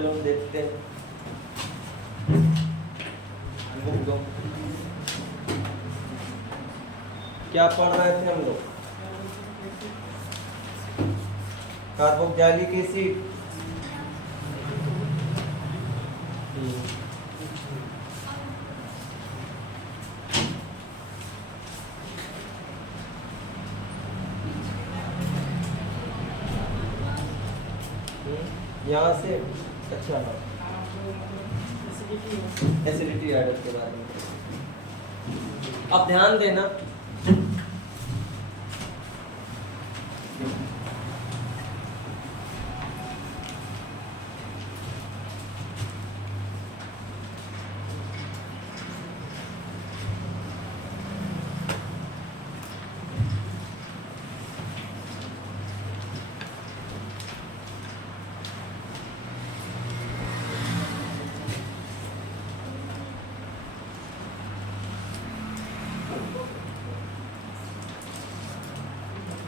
चलो देखते हैं। बुक दो। क्या पढ़ रहे थे हम लोग? Carboxylic acid. यहाँ से अच्छा एसिडिटी एडर के बारे में अब ध्यान देना।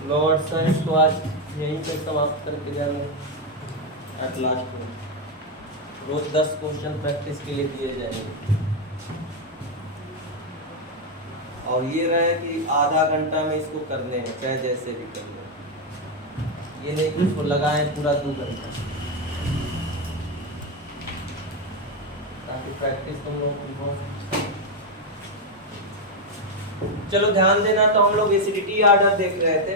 लॉर्ड साइंस को आज यहीं पे समाप्त करके जाएंगे। एट लास्ट में रोज 10 क्वेश्चन प्रैक्टिस के लिए दिए जाएंगे और ये रहे कि आधा घंटा में इसको करने हैं, चाहे जैसे भी कर लो। ये नहीं कि इसको लगाएं पूरा 2 घंटा, ताकि प्रैक्टिस तुम लोग की हो। चलो ध्यान देना। तो हम लोग एसिडिटी आर्डर देख रहे थे।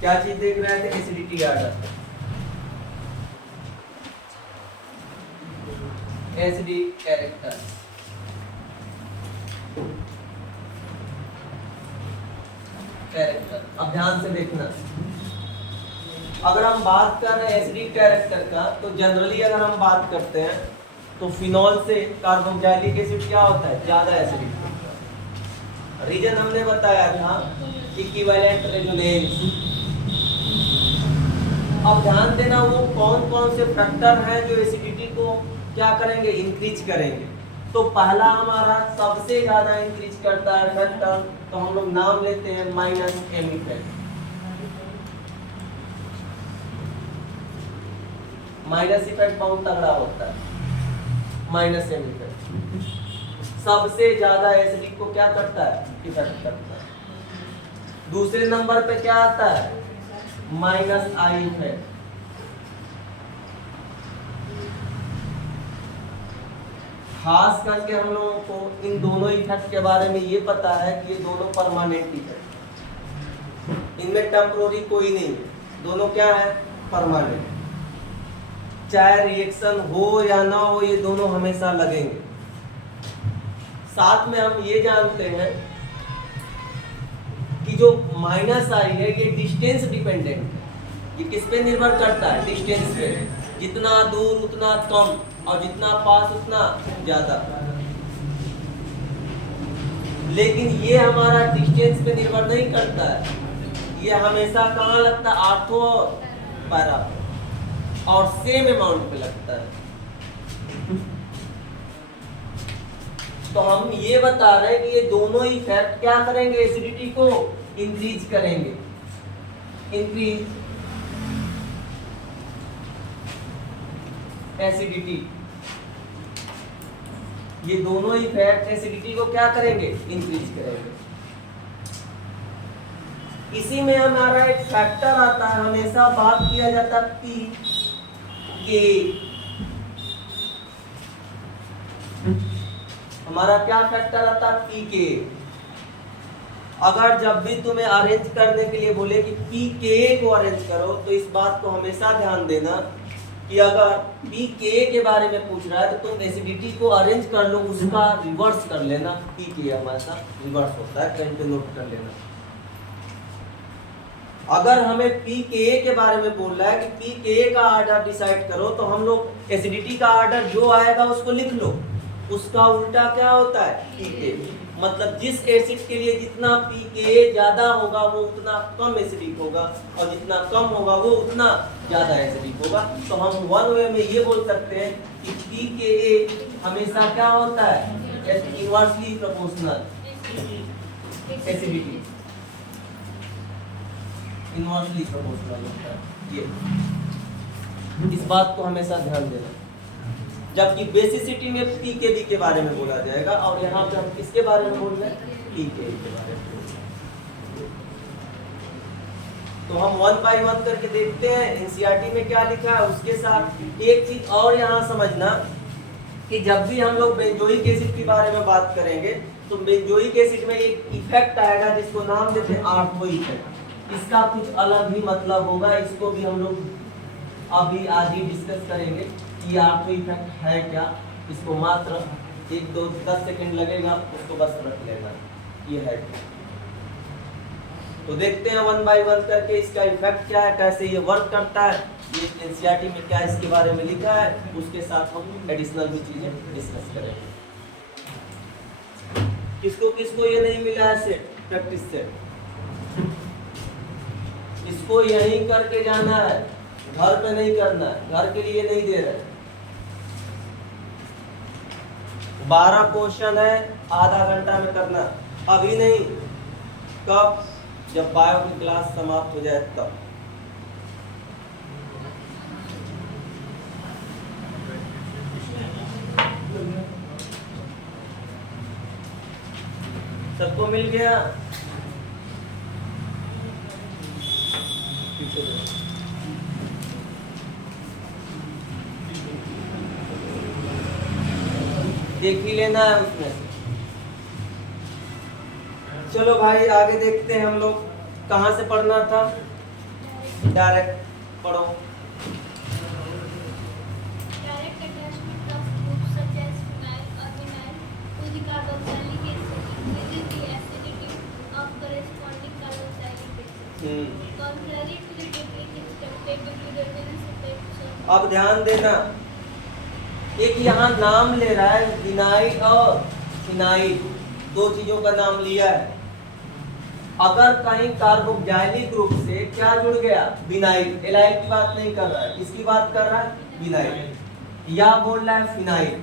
क्या चीज देख रहे थे? Acidity order. Acidic character. अब ध्यान से देखना। अगर हम बात कर रहे हैं एसिडिक कैरेक्टर का, तो जनरली अगर हम बात करते हैं तो फिनॉल से कार्बोक्सिलिक एसिड क्या होता है? ज्यादा एसिडिक। रीजन हमने बताया था, इक्विवेलेंट रेजोनेंस। अब ध्यान देना, वो कौन कौन से फैक्टर हैं जो एसिडिटी को क्या करेंगे? इंक्रीज करेंगे। तो पहला हमारा सबसे ज्यादा इंक्रीज करता है फैक्टर, तो हम लोग नाम लेते हैं minus M effect. Minus effect बहुत तगड़ा होता है। माइनस एम इफेक्ट सबसे ज्यादा एसिडिक को क्या करता है? इफेक्ट करता है। दूसरे नंबर पे क्या आता है? Minus I effect. खास करके हम लोगों को इन दोनों इफेक्ट के बारे में ये पता है कि ये दोनों परमानेंट इफेक्ट, इनमें टेम्पोररी कोई नहीं है। दोनों क्या है? परमानेंट। चाहे रिएक्शन हो या ना हो, ये दोनों हमेशा लगेंगे। साथ में हम ये जानते हैं कि जो माइनस आई है ये डिस्टेंस डिपेंडेंट है। ये किस पे निर्भर करता है? डिस्टेंस पे। जितना दूर उतना कम और जितना पास उतना ज्यादा। लेकिन ये हमारा डिस्टेंस पे निर्भर नहीं करता है। ये हमेशा कहाँ लगता है? आर्थो और पैरा और सेम अमाउंट पे लगता है। तो हम ये बता रहे हैं कि ये दोनों इफेक्ट क्या करेंगे? एसिडिटी को इंक्रीज करेंगे। Increase acidity. ये दोनों इफेक्ट एसिडिटी को क्या करेंगे? इंक्रीज करेंगे। इसी में हमारा एक फैक्टर आता है, हमेशा बात किया जाता है पी के। हमारा क्या फैक्टर आता है? पी के। अगर जब भी तुम्हें अरेंज करने के लिए बोले कि पी के को अरेंज करो, तो इस बात को हमेशा ध्यान देना कि अगर पी के बारे में पूछ रहा है तो तुम एसिडिटी को अरेंज कर लो, उसका रिवर्स कर लेना। पी के हमारा रिवर्स होता है, कहीं पे नोट कर लेना। अगर हमें पी के बारे में बोल रहा है कि पी के का आर्डर डिसाइड करो, तो हम लोग एसिडिटी का आर्डर जो आएगा उसको लिख लो। उसका उल्टा क्या होता है? पी के। मतलब जिस एसिड के लिए जितना पी के ज्यादा होगा वो उतना कम एसिडिक होगा, और जितना कम होगा वो उतना ज्यादा एसिडिक होगा। तो हम वन वे में ये बोल सकते हैं कि पी के हमेशा क्या होता है? Inversely proportional acidity. Inversely proportional होता है ये। इस बात को हमेशा ध्यान देना। जबकि बेसिसिटी में पीकेबी के बारे में बोला जाएगा, और यहाँ पे हम किसके बारे में बोल रहे हैं? पीकेबी के बारे में। तो हम 1 बाय 1 करके देखते हैं एनसीईआरटी में क्या लिखा है। उसके साथ एक चीज और यहाँ समझना कि जब भी हम लोग बेंजोइक एसिड के बारे में बात करेंगे तो बेंजोइक एसिड में एक इफेक्ट आएगा जिसको नाम देते हैं आर्थो इफेक्ट। इसका कुछ अलग ही मतलब होगा, इसको भी हम लोग अभी आज ही डिस्कस करेंगे कि आर्थो इफेक्ट है क्या। इसको मात्र 1-2-10 सेकंड लगेगा, उसको बस रख लेना ये है। तो देखते हैं 1 बाय 1 करके इसका इफेक्ट क्या है, कैसे ये वर्क करता है, ये एनसीईआरटी में क्या इसके बारे में लिखा है। उसके साथ हम एडिशनल भी चीजें डिस्कस करेंगे। किसको किसको ये नहीं मिला है सेट प्रैक्टिस सेट, इसको यहीं करके जाना है, घर पे नहीं करना है, घर के लिए नहीं दे रहे। 12 क्वेश्चन है, आधा घंटा में करना, अभी नहीं, कब? जब बायो की क्लास समाप्त हो जाए तब। सबको मिल गया? देख ही लेना है उसमें से। चलो भाई आगे देखते हैं हम लोग। कहाँ से पढ़ना था? डायरेक्ट पढ़ो। Direct attachment of groups such as phenyl or vinyl to the carboxylic acid increases the acidity of corresponding carboxylic acid. Contrary to the technique expected due to the resonance effects of अब ध्यान देना, एक यहाँ नाम ले रहा है vinyl और फिनाइल, दो चीजों का नाम लिया है। अगर कहीं कार्बोक्सिलिक ग्रुप से क्या जुड़ गया? विनाइल। एलाइल की बात नहीं कर रहा है, किसकी बात कर रहा है? विनाइल। या बोल रहा है फिनाइल।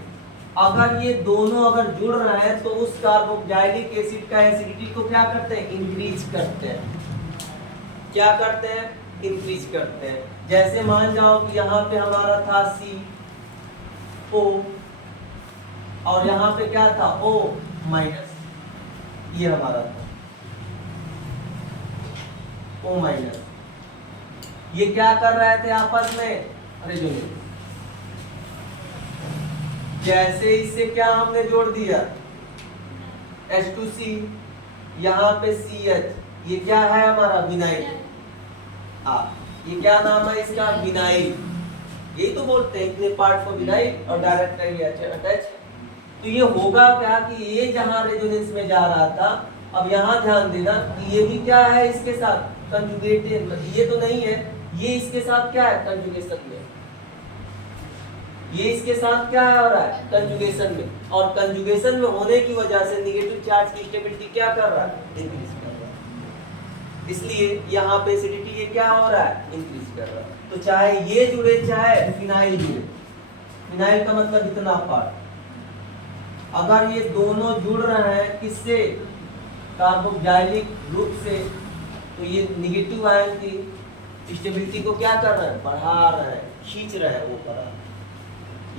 अगर ये दोनों अगर जुड़ रहे हैं तो उस कार्बोक्सिलिक एसिड का एसिडिटी को क्या करते हैं? इंक्रीज करते हैं। क्या करते हैं? इंक्रीज करते हैं। जैसे मान जाओ कि यहाँ पे हमारा था CO और यहाँ पे क्या था? O माइनस, ये हमारा था O माइनस। ये क्या कर रहे थे आपस में? अरे जो जैसे इससे क्या हमने जोड़ दिया? H2C, यहाँ पे CH, ये क्या है हमारा? विनाइल। ये क्या नाम है इसका? विनाइल। यही तो बोलते हैं इतने पार्ट फॉर विनाइल और डायरेक्ट अटैच। तो ये होगा क्या कि ये जहां रेजोनेंस में जा रहा था, अब यहाँ ध्यान देना कि ये भी क्या है इसके साथ? कंजुगेटेड। ये तो नहीं है, ये इसके साथ क्या है? कंजुगेशन में। ये इसके साथ क्या हो रहा है? कंजुगेशन में। और कंजुगेशन में होने की वजह से नेगेटिव चार्ज की स्टेबिलिटी क्या कर रहा है? इंक्रीज कर रहा है। इसलिए यहाँ पे एसिडिटी ये क्या हो रहा है? इंक्रीज कर रहा है। तो चाहे ये जुड़े चाहे फिनाइल जुड़े, फिनाइल का मतलब इतना पार्ट, अगर ये दोनों जुड़ रहे हैं किससे? कार्बोक्सिलिक ग्रुप से, तो ये नेगेटिव आयन की स्टेबिलिटी को क्या कर रहे हैं? बढ़ा रहे हैं, खींच रहे हैं वो पर।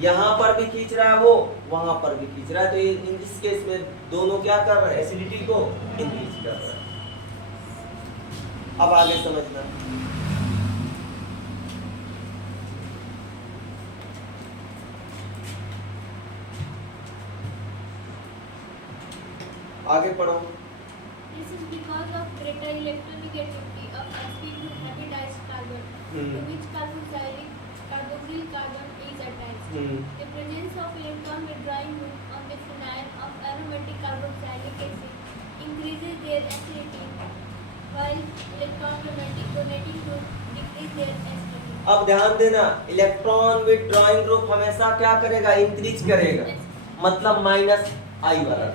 यहाँ पर भी खींच रहा है वो, वहां पर भी खींच रहा है। तो ये इस केस में दोनों क्या कर रहे हैं? एसिडिटी को इंक्रीज कर रहे हैं। अब आगे समझना, आगे पढ़ो। This is because of greater electronegativity of sp2 hybridized carbon to which carboxyl carbon is attached. The presence of electron withdrawing group on the phenyl of aromatic carboxylic acid increases their acidity, while electron donating group decrease their acidity. अब ध्यान देना, electron withdrawing group हमेशा क्या करेगा? Increase करेगा, मतलब minus आई वाला,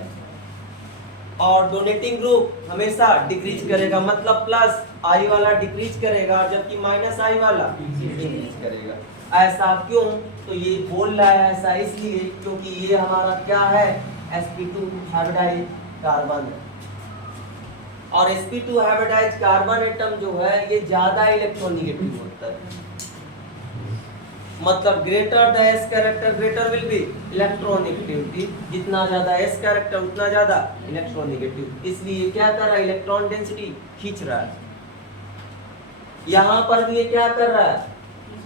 और डोनेटिंग ग्रुप हमेशा डिक्रीज करेगा, मतलब प्लस आई वाला डिक्रीज करेगा, जबकि माइनस आई वाला इंक्रीज करेगा। ऐसा क्यों? तो ये बोल रहा है ऐसा इसलिए क्योंकि ये हमारा क्या है? sp2 हाइब्रिडाइज्ड कार्बन है, और sp2 हाइब्रिडाइज्ड कार्बन एटम जो है ये ज्यादा इलेक्ट्रोनेगेटिव होता है। मतलब greater the S character greater will be electronegativity, जितना ज्यादा एस कैरेक्टर उतना ज्यादा इलेक्ट्रोनेगेटिव। इसलिए क्या कर रहा है, इलेक्ट्रॉन डेंसिटी खींच रहा है। यहाँ पर भी ये क्या कर रहा है,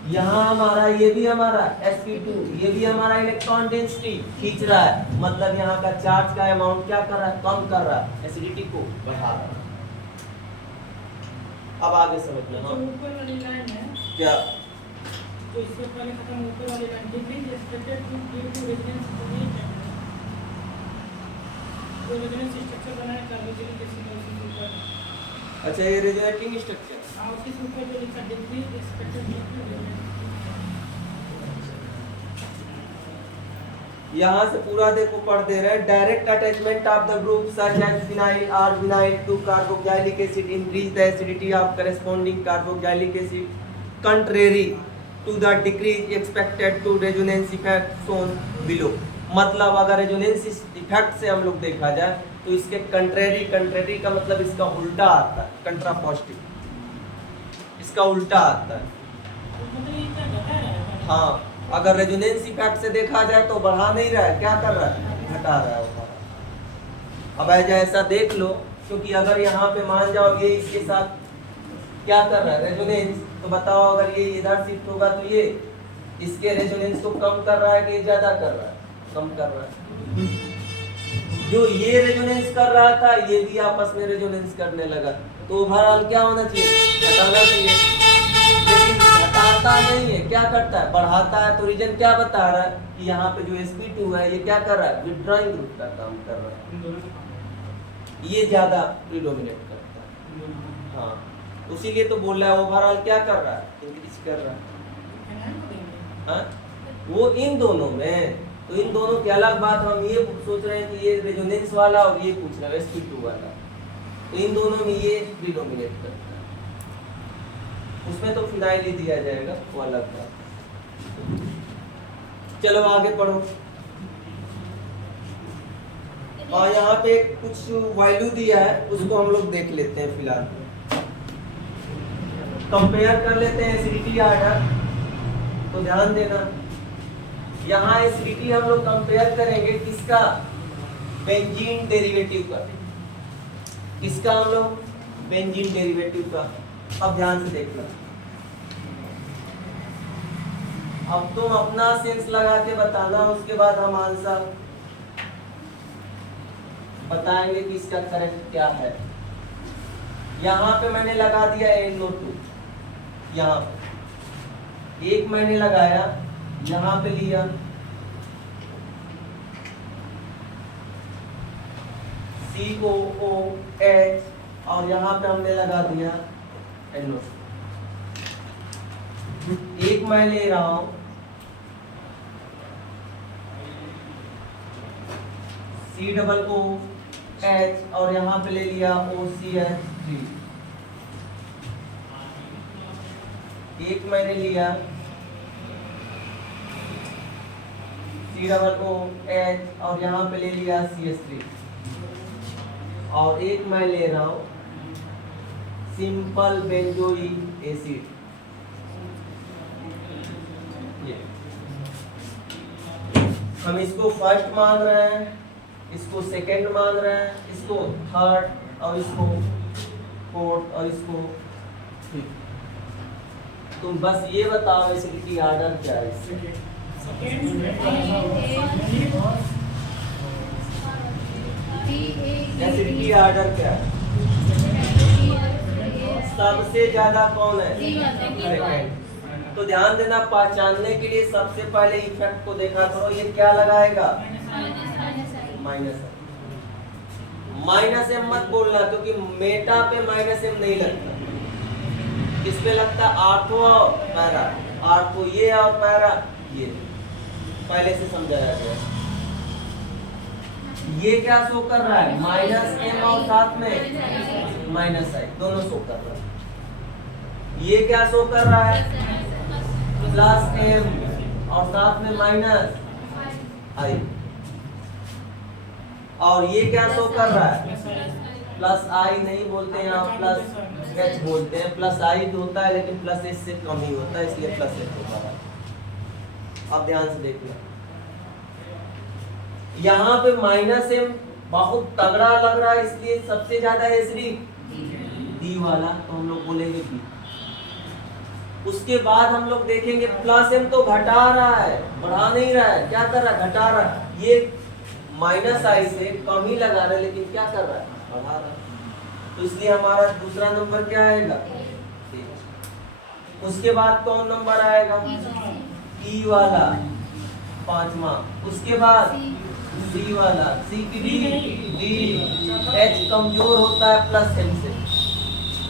यहाँ हमारा ये भी हमारा sp2 ये भी हमारा इलेक्ट्रॉन डेंसिटी खींच रहा है, मतलब यहाँ का चार्ज का अमाउंट क्या कर रहा है, कम कर रहा है, एसिडिटी को बढ़ा रहा है। अब आगे समझना। हाँ ऊपर वाली लाइन है क्या, तो इससे पहले खत्म ऊपर वाली line decrease expected to due to resonance तो रेजोनेंस स्ट्रक्चर बनाने कार्बोक्सिलिक एसिड और उसके ऊपर। अच्छा ये रेजोनेटिंग स्ट्रक्चर, हां उसके ऊपर जो लिखा decrease expected due to resonance. यहाँ से पूरा देखो पढ़ दे रहे हैं। Direct attachment of the group such as phenyl और vinyl to carboxylic acid increase the acidity of corresponding carboxylic acid contrary to the decrease expected to resonance effect shown below. मतलब अगर रेजोनेंस इफेक्ट से हम लोग देखा जाए तो इसके कंट्रेरी, कंट्रेरी का मतलब इसका उल्टा आता है, कंट्रापोजिटिव, इसका उल्टा आता है। मतलब ये क्या घटा रहा है? हाँ अगर रेजोनेंस इफेक्ट से देखा जाए तो बढ़ा नहीं रहा है, क्या कर रहा है, घटा रहा है। अब ऐसा देख लो, क्योंकि अगर यहाँ पे मान जाओ ये इसके साथ क्या कर रहा है रेजोनेंस, तो बताओ अगर ये इधर शिफ्ट होगा तो ये इसके रेजोनेंस को कम कर रहा है कि ज्यादा कर रहा है, कम कर रहा है। जो ये रेजोनेंस कर रहा था ये भी आपस में रेजोनेंस करने लगा, तो ओवरऑल क्या होना चाहिए, घटाना चाहिए, लेकिन घटाता नहीं है, क्या करता है, बढ़ाता है। तो रीजन क्या बता रहा है कि यहाँ पे जो sp2 है ये क्या कर रहा है, विथड्रॉइंग ग्रुप का काम कर रहा है, ये ज्यादा प्रीडोमिनेट करता है। हाँ उसीलिए तो बोल रहा है ओवरऑल क्या कर रहा है, इंक्रीज कर रहा है। हाँ वो इन दोनों में, तो इन दोनों की अलग बात, हम ये सोच रहे हैं कि ये रेजोनेंस वाला और ये पूछ रहा है sp2 वाला, तो इन दोनों में ये प्रीडोमिनेट करता है, उसमें तो फिनाइल ही दिया जाएगा, वो अलग बात। चलो आगे पढ़ो। और यहाँ पे कुछ वैल्यू दिया है उसको हम लोग देख लेते हैं फिलहाल, कंपेयर कर लेते हैं एसिडिटी आर्डर। तो ध्यान देना यहाँ एसिडिटी हम लोग कंपेयर करेंगे किसका, बेंजीन डेरिवेटिव का, किसका हम लोग, बेंजीन डेरिवेटिव का। अब ध्यान से देखना, अब तुम अपना सेंस लगा के बताना, उसके बाद हम आंसर बताएंगे कि इसका करेक्ट क्या है। यहाँ पे मैंने लगा दिया NO2, यहाँ पे एक मैंने लगाया, यहाँ पे लिया COOH और यहाँ पे हमने लगा दिया NO2। एक मैं ले रहा हूं COOH और यहाँ पे ले लिया OCH3। एक मैंने लिया COOH और यहाँ पे ले लिया CH3 और एक मैं ले रहा हूँ सिंपल बेंजोइक एसिड। हम इसको फर्स्ट मान रहे हैं, इसको सेकंड मान रहे हैं, इसको थर्ड और इसको फोर्थ और इसको फिफ्थ। तुम बस ये बताओ एसिडिटी आर्डर क्या है इससे? एसिडिटी आर्डर क्या है? सबसे ज्यादा कौन है? सेकंड। तो ध्यान देना, पहचानने के लिए सबसे पहले इफेक्ट को देखा करो, ये क्या लगाएगा, माइनस माइनस एम मत बोलना, क्योंकि मेटा पे माइनस एम नहीं लगता। किस पे लगता है, आर्थो और पैरा, आर्थो ये और पैरा ये, पहले से समझाया गया। ये क्या शो कर रहा है, माइनस एम और साथ में माइनस आई, दोनों शो कर रहा है। ये क्या शो कर रहा है, प्लस एम और साथ में माइनस आई। और ये क्या शो कर रहा है, प्लस आई नहीं बोलते यहाँ, प्लस एच बोलते हैं। प्लस आई जो होता है लेकिन प्लस एच से कम ही होता है, इसलिए प्लस एच होता है। अब ध्यान से देखना, यहाँ पे -m बहुत तगड़ा लग रहा है, इसलिए सबसे ज्यादा एसिडिक डी वाला, तो हम लोग बोलेंगे बी। उसके बाद हम लोग देखेंगे +m तो घटा रहा है, बढ़ा नहीं रहा है, क्या कर रहा है, घटा रहा है। ये -i से कम ही लगा रहा है, लेकिन क्या कर रहा है, बढ़ा रहा है। तो इसलिए हमारा दूसरा नंबर क्या आएगा, उसके बाद कौन नंबर आएगा, ई वाला 5वां। उसके बाद सी वाला, सी की डी एच कमजोर होता है +m से।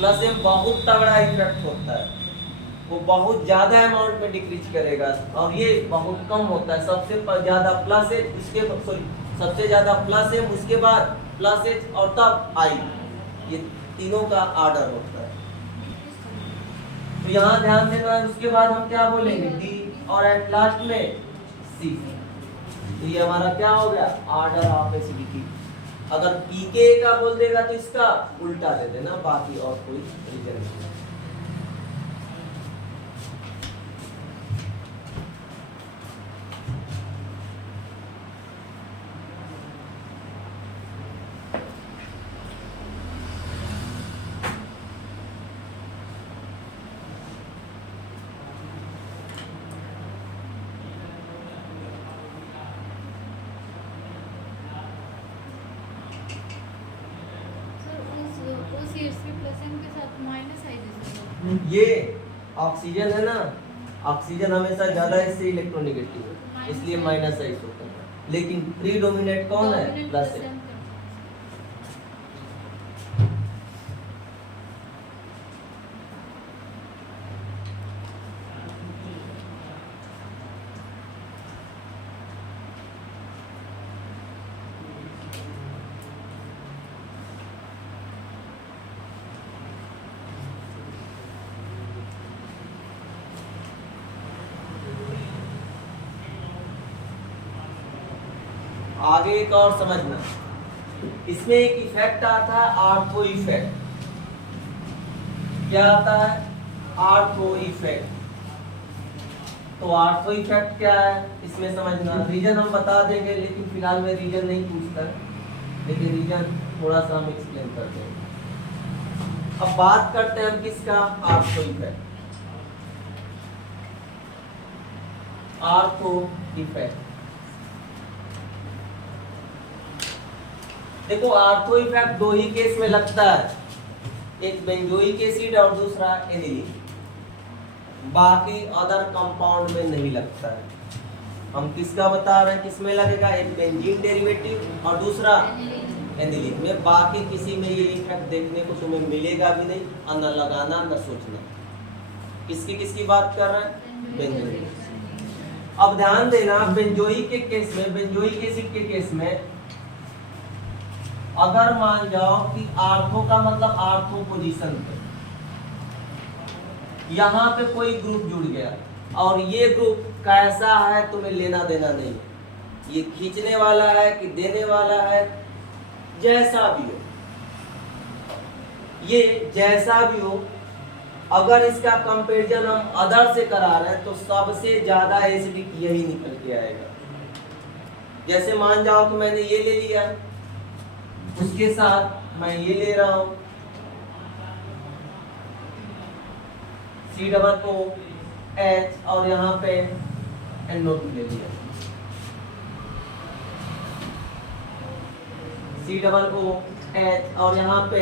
+m बहुत तगड़ा इफेक्ट होता है, वो बहुत ज्यादा अमाउंट में डिक्रीज करेगा, और ये बहुत कम होता है। सबसे ज्यादा +h, उसके सबसे ज्यादा +m, उसके बाद +h और तब i, ये तीनों का ऑर्डर होता है। तो यहाँ ध्यान देना है। उसके बाद हम क्या बोलेंगे, डी, और एट लास्ट में सी। तो ये हमारा क्या हो गया, ऑर्डर ऑफ एसिडिटी। अगर पीके का बोल देगा तो इसका उल्टा दे देना, बाकी और कोई रीजन नहीं। ये ऑक्सीजन है ना, ऑक्सीजन हमेशा ज्यादा इससे इलेक्ट्रोनेगेटिव है, इसलिए -i होता है। लेकिन प्रीडोमिनेट कौन है, +m। आगे एक और समझना, इसमें एक इफेक्ट आता है आर्थो इफेक्ट। क्या आता है, आर्थो इफेक्ट। तो आर्थो इफेक्ट क्या है, इसमें समझना। रीजन हम बता देंगे, लेकिन फिलहाल में रीजन नहीं पूछता है, लेकिन रीजन थोड़ा सा हम एक्सप्लेन कर देंगे। अब बात करते हैं हम किसका, आर्थो इफेक्ट। आर्थो इफेक्ट, देखो आर्थो इफेक्ट दो ही केस में लगता है, एक बेंजोइक एसिड और दूसरा एनिलीन। बाकी अदर कंपाउंड में नहीं लगता है। हम किसका बता रहे हैं, किसमें लगेगा, एक बेंजीन डेरिवेटिव और दूसरा एनिलीन में। बाकी किसी में ये इफेक्ट देखने को तुम्हें मिलेगा भी नहीं, और न लगाना न सोचना। किसकी बात कर रहे हैं, बेंजोइक। अब ध्यान देना, बेंजोइक के केस में, बेंजोइक एसिड के केस में, अगर मान जाओ कि आर्थो का मतलब आर्थो पोजीशन पे, यहाँ पे कोई ग्रुप जुड़ गया, और ये ग्रुप कैसा है तुम्हें लेना देना नहीं है, ये खींचने वाला है कि देने वाला है, जैसा भी हो, ये जैसा भी हो, अगर इसका कंपैरिजन हम अदर से करा रहे हैं तो सबसे ज्यादा एसिडिक यही निकल के आएगा। जैसे मान जाओ कि मैंने ये ले लिया, उसके साथ मैं ये ले रहा हूं C+O और यहाँ पे NO2 ले लिया, C+OH और यहाँ पे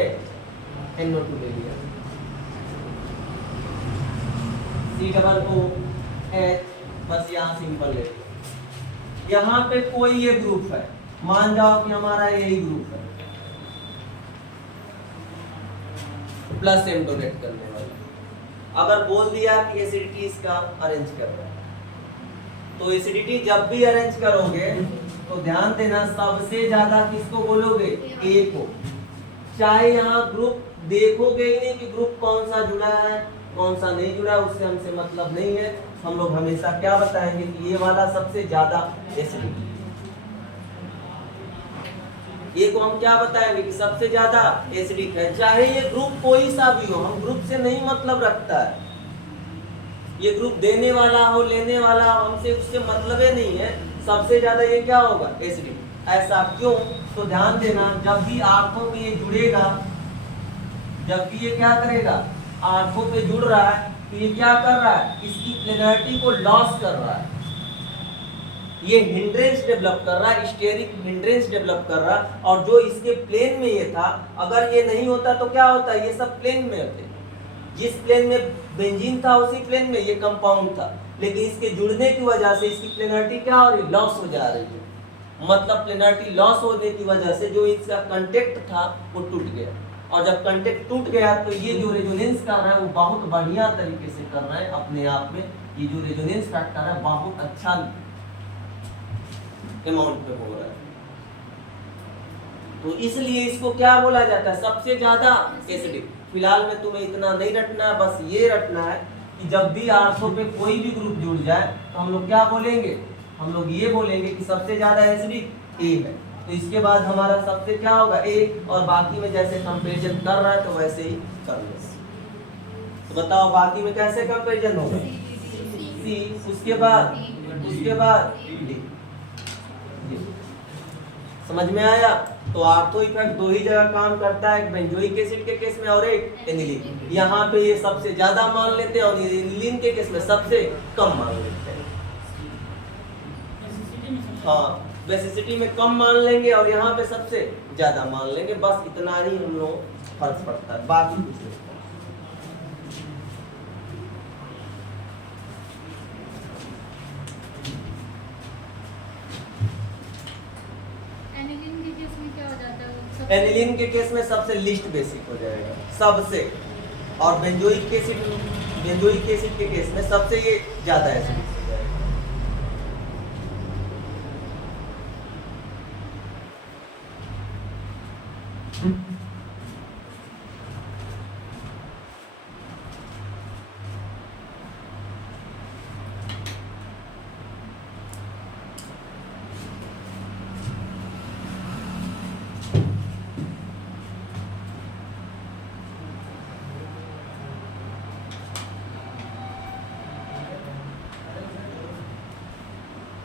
NO2 ले लिया, C+OH, बस यहाँ सिंपल ले लिया। यहाँ पे कोई ये ग्रुप है, मान जाओ कि हमारा यही ग्रुप है, +m डोनेट करने वाला। अगर बोल दिया कि एसिडिटी इसका अरेंज कर रहा है, तो एसिडिटी जब भी अरेंज करोगे तो ध्यान देना सबसे ज्यादा किसको बोलोगे, ए को। चाहे यहाँ ग्रुप देखोगे ही नहीं कि ग्रुप कौन सा जुड़ा है कौन सा नहीं जुड़ा, उससे हमसे मतलब नहीं है। हम लोग हमेशा क्या बताएंगे कि ये वाला सबसे ज्यादा एसिडिक, ये को हम क्या बताएंगे कि सबसे ज्यादा एसिडिक है, चाहे ये ग्रुप कोई सा भी हो, हम ग्रुप से नहीं मतलब रखता है। ये ग्रुप देने वाला हो लेने वाला हो, हमसे उससे मतलब ही नहीं है। सबसे ज्यादा ये क्या होगा, एसिडिक। ऐसा क्यों? तो ध्यान देना, जब भी आंखों में ये जुड़ेगा, जब भी ये क्या करेगा, आंखों पे जुड़ रहा है, तो ये क्या कर रहा है, इसकी प्लेनरिटी को लॉस कर रहा है। ये हिंड्रेंस डेवलप कर रहा है, स्टेरिक हिंड्रेंस डेवलप कर रहा है। और जो इसके प्लेन में ये था, अगर ये नहीं होता तो क्या होता, ये सब प्लेन में होते। जिस प्लेन में बेंजीन था उसी प्लेन में ये कंपाउंड था, लेकिन इसके जुड़ने की वजह से इसकी प्लेनरिटी क्या हो रही, लॉस हो जा रही है। मतलब प्लेनरिटी लॉस होने की वजह से जो इसका कांटेक्ट था वो टूट गया, और जब कांटेक्ट टूट गया तो ये जो रेजोनेंस कर रहा है वो बहुत बढ़िया तरीके से कर रहा है अपने आप में। ये जो रेजोनेंस फैक्टर है बहुत अच्छा अमाउंट पे हो रहा है, तो इसलिए इसको क्या बोला जाता है, सबसे ज्यादा एसिडिक। फिलहाल में तुम्हें इतना नहीं रटना है, बस ये रटना है कि जब भी आर्थो पे कोई भी ग्रुप जुड़ जाए तो हम लोग क्या बोलेंगे, हम लोग ये बोलेंगे कि सबसे ज्यादा एसिडिक ए है। तो इसके बाद हमारा सबसे क्या होगा, ए, और बाकी में जैसे कंपैरिजन कर रहा है तो वैसे ही कर लो। तो बताओ बाकी में कैसे कंपैरिजन होगा, सी, उसके बाद डी। समझ में आया? तो आर्थो इफेक्ट दो ही जगह काम करता है, एक बेंजोइक एसिड के केस में और एक एनिलीन। यहाँ पे ये सबसे ज्यादा मान लेते हैं और एनिलीन के केस में सबसे कम मान लेते हैं। हाँ, बेसिसिटी में कम मान लेंगे और यहाँ पे सबसे ज्यादा मान लेंगे, बस इतना ही हम लोग फर्क पड़ता है, बाकी कुछ नहीं। एनिलीन के केस में सबसे लिस्ट बेसिक हो जाएगा सबसे, और बेंजोइक एसिड के केस में सबसे ये ज्यादा एसिडिक हो जाएगा।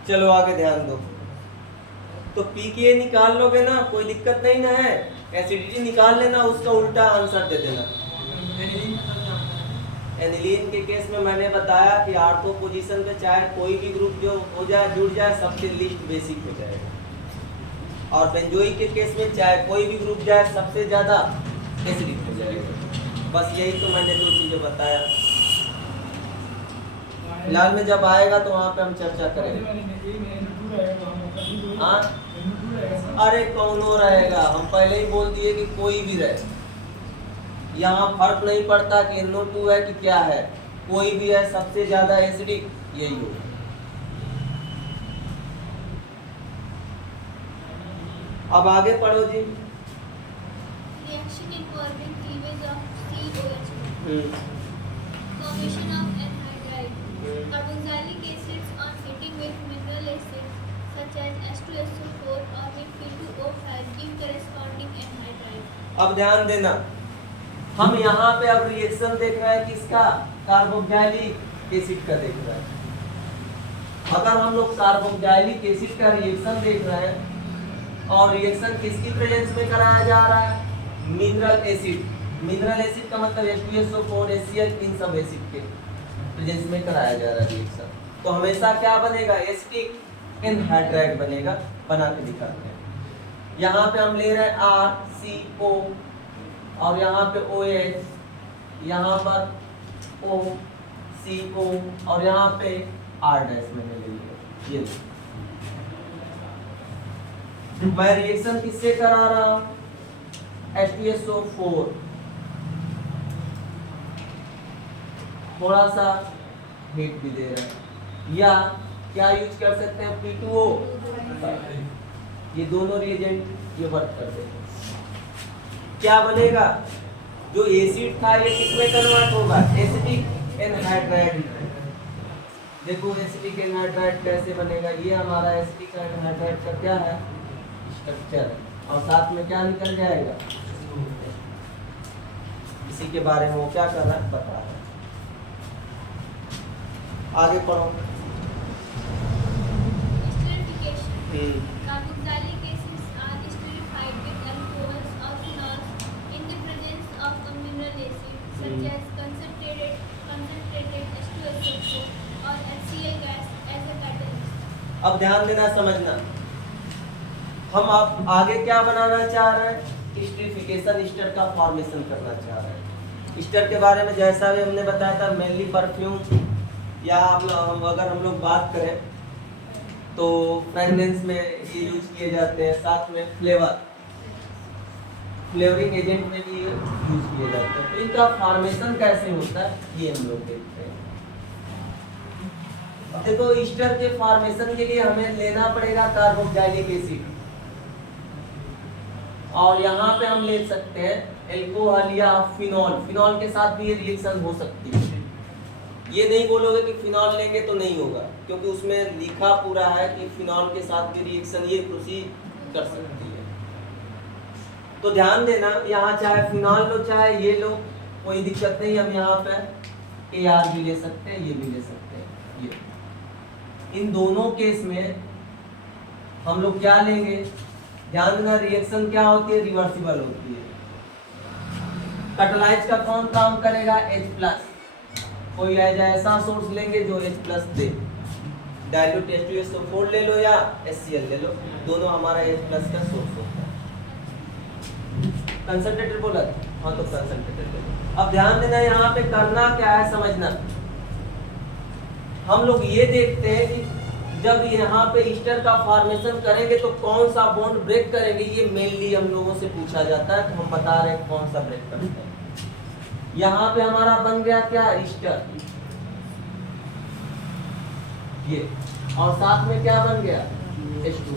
चलो आगे ध्यान दो। तो पीके निकाल लोगे ना, कोई दिक्कत नहीं ना है, एसिडिटी निकाल लेना, उसका उल्टा आंसर दे देना। एनिलीन के केस में मैंने बताया कि आर्थो पोजीशन पे चाहे कोई भी ग्रुप जो हो जाए जुड़ जाए सबसे लिस्ट बेसिक हो जाएगा, और बेंजोइक के केस में चाहे कोई भी ग्रुप जाए सबसे ज्यादा एसिडिक हो जाएगा। बस यही तो मैंने दो चीजें बताया। फिलहाल में जब आएगा तो वहाँ पे हम चर्चा करेंगे। हाँ, अरे कौन हो रहेगा, हम पहले ही बोल दिए कि कोई भी रहे, यहाँ फर्क नहीं पड़ता कि NO2 है कि क्या है, कोई भी है सबसे ज्यादा एसिडिक यही होगा। अब आगे पढ़ो जी। Reaction involving cleavage of COH, formation of anhydride, carboxylic acids on heating with mineral acids such as H2SO4 or with P2O5 give corresponding anhydride. अब ध्यान देना, हम यहाँ पे अब रिएक्शन देख रहे हैं किसका, कार्बोक्सिलिक एसिड का देख रहे हैं। अगर हम लोग कार्बोक्सिलिक एसिड का रिएक्शन देख रहे हैं और रिएक्शन किसकी प्रेजेंस में कराया जा रहा है, मिनरल एसिड। मिनरल एसिड का मतलब H2SO4 HCl, इन सब एसिड के प्रेजेंस में कराया जा रहा है रिएक्शन, तो हमेशा क्या बनेगा, एसिटिक एनहाइड्राइड बनेगा। बना के दिखाते हैं। यहाँ पे हम ले रहे हैं RCO और यहाँ पे OH, यहाँ पर OCO और यहाँ पे R डैश मैंने ले लिया। ये मैं रिएक्शन किससे करा रहा हूँ, H2SO4, थोड़ा सा हीट भी दे रहा है, या क्या यूज कर सकते हैं, P2O। ये दोनों रिएजेंट ये वर्क करते हैं। क्या बनेगा, जो एसिड था ये किसमें कन्वर्ट होगा, एसिटिक एनहाइड्राइड। देखो एसिटिक एनहाइड्राइड कैसे बनेगा, ये हमारा एसिटिक एनहाइड्राइड का क्या है, स्ट्रक्चर, और साथ में क्या निकल जाएगा, इसी के बारे में वो क्या कर रहा है, बता रहा है। आगे पढ़ो। Esterification. Carboxylic acids are esterified with alcohols or phenols in the presence of a mineral acid such as concentrated H2SO4 or HCl gas as a catalyst. अब ध्यान देना, समझना, हम अब आगे क्या बनाना चाह रहे हैं? एस्टरिफिकेशन, एस्टर का फॉर्मेशन करना चाह रहे हैं। एस्टर के बारे में जैसा भी हमने बताया था, मेनली परफ्यूम या अगर हम लोग बात करें तो फ्रेगनेंस में ये यूज किए जाते हैं, साथ में फ्लेवरिंग एजेंट में भी यूज किए जाते हैं। तो इनका फॉर्मेशन कैसे होता है ये हम लोग देखते हैं। अब देखो, ईस्टर के फॉर्मेशन के लिए हमें लेना पड़ेगा कार्बोक्सिलिक एसिड, और यहाँ पे हम ले सकते हैं एल्कोहल या फिनॉल। फिनॉल के साथ भी ये रिएक्शन हो सकती है। ये नहीं बोलोगे कि फिनॉल लेंगे तो नहीं होगा, क्योंकि उसमें लिखा पूरा है कि फिनॉल के साथ भी रिएक्शन ये प्रोसीड कर सकती है। तो ध्यान देना, यहाँ चाहे फिनॉल लो चाहे ये लो, कोई दिक्कत नहीं। हम यहाँ पे AR भी ले सकते हैं, ये भी ले सकते हैं। ये इन दोनों केस में हम लोग क्या लेंगे? ध्यान देना, रिएक्शन क्या होती है? रिवर्सिबल होती है। कटलाइज का कौन काम करेगा? H+। कोई ऐसा सोर्स लेंगे जो H+ दे, डाइल्यूट H2SO4 ले लो या HCl ले लो, दोनों हमारा H+ का सोर्स होता है। कंसंट्रेटेड बोला, हाँ तो कंसंट्रेटेड ले लो। अब ध्यान देना, यहाँ पे करना क्या है समझना। हम लोग ये देखते हैं कि जब यहाँ पे ईस्टर का फॉर्मेशन करेंगे तो कौन सा बॉन्ड ब्रेक करेंगे, ये मेनली हम लोगों से पूछा जाता है। तो हम बता रहे हैं कौन सा ब्रेक करते हैं। यहाँ पे हमारा बन गया क्या? ईस्टर, ये, और साथ में क्या बन गया? H2।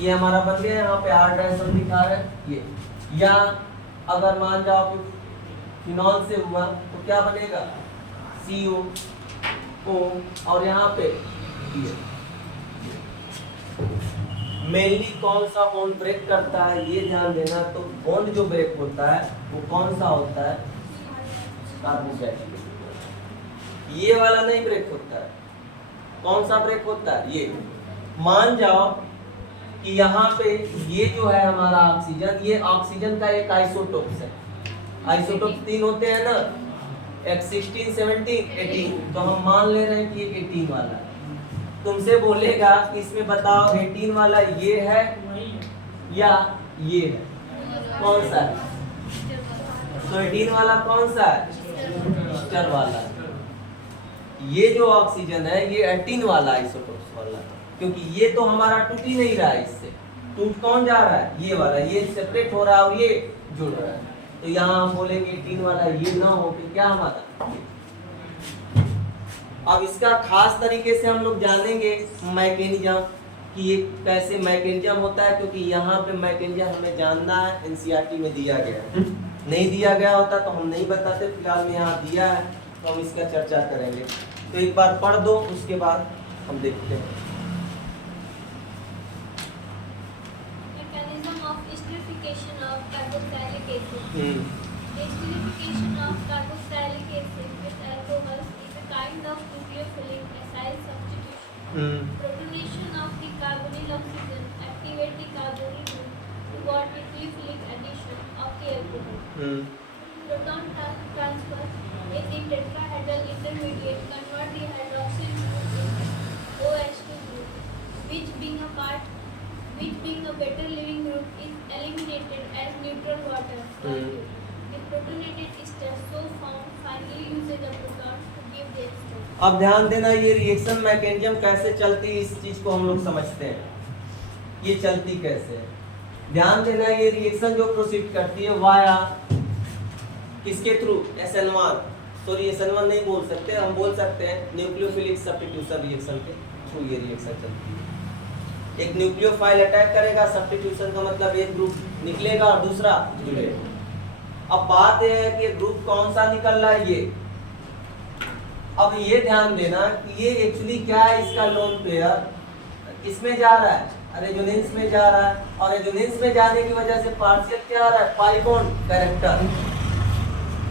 ये हमारा बन गया। यहाँ पे R' हम दिखा रहे हैं ये। या अगर मान जाओ कि फिनॉल से हुआ तो क्या बनेगा? CO, O, और यहाँ पे ये। मेनली कौन सा बॉन्ड ब्रेक करता है ये ध्यान देना। तो बॉन्ड जो ब्रेक होता है वो कौन सा होता है? कार्बोक्सिलिक। ये वाला नहीं ब्रेक होता है। कौन सा ब्रेक होता है? ये। मान जाओ कि यहाँ पे ये जो है हमारा ऑक्सीजन, ये ऑक्सीजन का एक आइसोटोप्स है। आइसोटोप 3 होते हैं ना, एक 16, 17, 18। तो हम मान ले रहे हैं कि 18 वाला है। तुमसे बोलेगा कि इसमें बताओ 18 वाला ये है या ये है, कौन सा है? तो 18 वाला कौन सा है? ईस्टर वाला। ये जो ऑक्सीजन है ये 18 वाला आइसोटोप्स वाला, क्योंकि ये तो हमारा टूट ही नहीं रहा है। इससे टूट कौन जा रहा है? ये वाला। ये सेपरेट हो रहा है और ये जुड़ रहा है। तो यहाँ हम बोलेंगे 18 वाला ये ना हो कि क्या हमारा। अब इसका खास तरीके से हम लोग जानेंगे मैकेनिज्म कि ये कैसे मैकेनिज्म होता है, क्योंकि यहाँ पे मैकेनिज्म हमें जानना है। NCERT में दिया गया है, नहीं दिया गया होता तो हम नहीं बताते। फिलहाल में यहाँ दिया है तो हम इसका चर्चा करेंगे। तो एक बार पढ़ दो, उसके बाद हम देखते हैं। Mechanism of esterification of carboxylic acid. Esterification of carboxylic acid with alcohols is a kind of nucleophilic acyl substitution. Protonation of the carbonyl oxygen activate the carbonyl group toward nucleophilic addition of the alcohol. Proton transfer in the tetrahedral intermediate convert the hydroxyl group into OH2 group, which being a better living group is eliminated as neutral water. The protonated ester so formed finally uses the protons to give the ester. अब ध्यान देना, ये reaction mechanism कैसे चलती है इस चीज को हम लोग समझते हैं। ये चलती कैसे है ध्यान देना। ये रिएक्शन जो प्रोसीड करती है वाया किसके थ्रू? SN1। सॉरी, SN1 नहीं बोल सकते, हम बोल सकते हैं न्यूक्लियोफिलिक सब्स्टिट्यूशन रिएक्शन के थ्रू ये रिएक्शन चलती है। एक न्यूक्लियोफाइल अटैक करेगा, सब्स्टिट्यूशन का मतलब एक ग्रुप निकलेगा और दूसरा जुड़ेगा। अब बात यह है कि ग्रुप कौन सा निकल रहा है? ये। अब ये ध्यान देना कि ये एक्चुअली क्या है, इसका लोन पेयर इसमें जा रहा है, रेजोनेंस में जा रहा है, और रेजोनेंस में जाने की वजह से पार्शियल क्या आ रहा है? Pi bond character.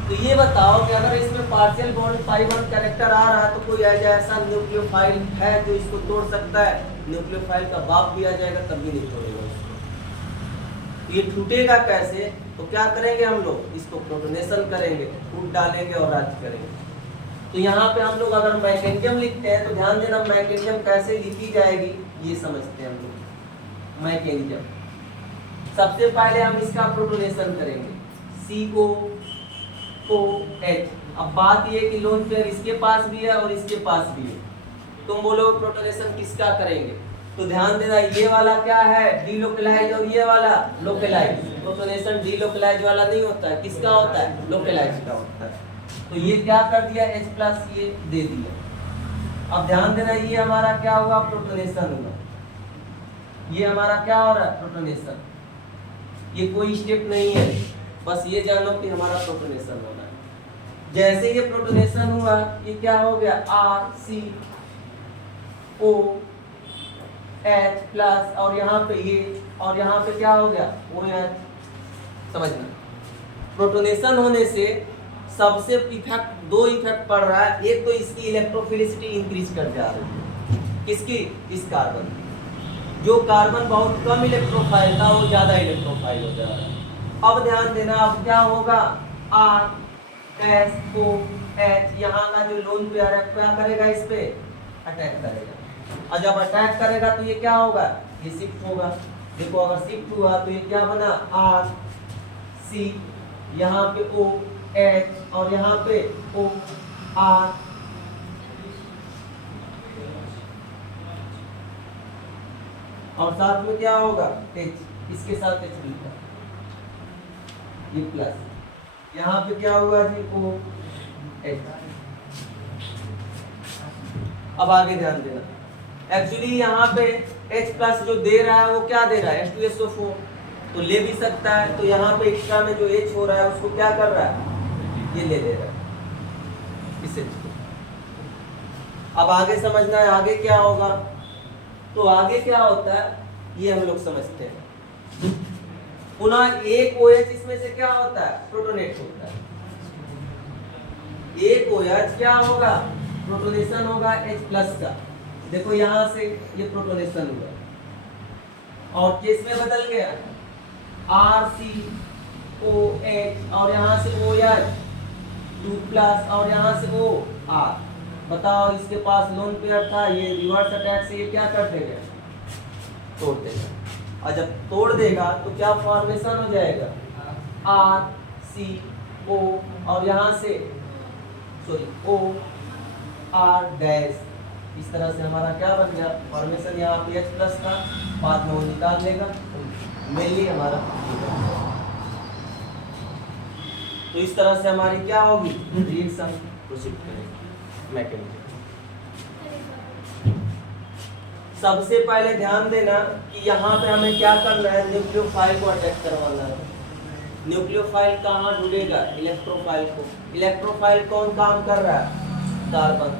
तो ये बताओ कि अगर इसमें partial bond pi one character आ रहा है तो कोई ऐसा न्यूक्लियोफाइल है जो इसको तोड़ सकता है? न्यूक्लियोफाइल का बाप भी आ जाएगा तब भी नहीं तोड़ेगा इसको। ये टूटेगा कैसे? तो क्या करेंगे हम लोग? इसको प्रोटोनेशन करेंगे, कूट डालेंगे और राज्य करेंगे। तो यहाँ पे हम लोग अगर मैकेनिज्म लिखते हैं तो ध्यान देना मैकेनिज्म कैसे लिखी जाएगी ये समझते हैं हम लोग। मैकेनिज्म सबसे पहले हम इसका प्रोटोनेशन करेंगे COOH। अब बात ये कि लोन पेयर इसके पास भी है और इसके पास भी है, तुम बोलो प्रोटोनेशन किसका करेंगे? तो ध्यान देना ये वाला क्या है? डीलोकलाइज और ये वाला लोकलाइज। प्रोटोनेशन डीलोकलाइज वाला नहीं होता है, किसका होता है? लोकलाइज का होता है। तो ये क्या कर दिया H+ ये दे दिया। अब ध्यान देना ये हमारा क्या हुआ? प्रोटोनेशन हुआ। ये हमारा क्या हो रहा है? प्रोटोनेशन। ये कोई स्टेप नहीं है, बस ये जानो कि हमारा प्रोटोनेशन होना है। जैसे ये प्रोटोनेशन हुआ ये क्या हो गया? RCOH+ और यहाँ पे ये और यहाँ पे क्या हो गया? OH। समझना प्रोटोनेशन होने से सबसे इफेक्ट दो इफेक्ट पड़ रहा है। एक तो इसकी इलेक्ट्रोफिलिसिटी इंक्रीज कर जा रही है, किसकी? इस कार्बन की। जो कार्बन बहुत कम इलेक्ट्रोफाइल था वो ज्यादा इलेक्ट्रोफाइल हो जा रहा है। अब ध्यान देना अब क्या होगा? RSOH यहाँ का जो लोन पेयर है क्या करेगा? इस पे अटैक करेगा और जब अटैक करेगा तो ये क्या होगा? ये शिफ्ट होगा। देखो अगर शिफ्ट हुआ तो ये क्या बना? RC यहाँ पे OH और यहाँ पे OR। और साथ में क्या होगा? H। इसके साथ H मिलता है ये प्लस। यहाँ पे क्या हुआ जी? OH। अब आगे ध्यान देना एक्चुअली यहाँ पे H+ जो दे रहा है वो क्या दे रहा है? H2SO4 तो ले भी सकता है। तो यहाँ पे एक्स्ट्रा में जो H हो रहा है उसको क्या कर रहा है? ये ले रहा है इस H को। अब आगे समझना है आगे क्या होगा। तो आगे क्या होता है ये हम लोग समझते हैं। पुनः एक OH इसमें से क्या होता है? प्रोटोनेट होता है। एक OH क्या होगा? प्रोटोनेशन होगा H+ का। देखो यहाँ से ये प्रोटोनेशन हुआ और किसमें बदल गया? RCOH और यहाँ से OH 2+ और यहाँ से OR। बताओ इसके पास लोन पेयर था, ये रिवर्स अटैक से ये क्या कर देगा? तोड़ देगा। और जब तोड़ देगा तो क्या फॉर्मेशन हो जाएगा? RCO और यहाँ से OR-। इस तरह से हमारा क्या बन गया? फॉर्मेशन यहाँ पे H+ था, बाद में वो निकाल लेगा मेनली हमारा। तो इस तरह से हमारी क्या होगी? रिएक्शन प्रोसीड करेगी मैकेनिज्म। सबसे पहले ध्यान देना कि यहाँ पे हमें क्या करना है? न्यूक्लियोफाइल को अटैक करवाना है। न्यूक्लियोफाइल कहाँ ढूंढेगा? इलेक्ट्रोफाइल को। इलेक्ट्रोफाइल कौन काम कर रहा है? कार्बन।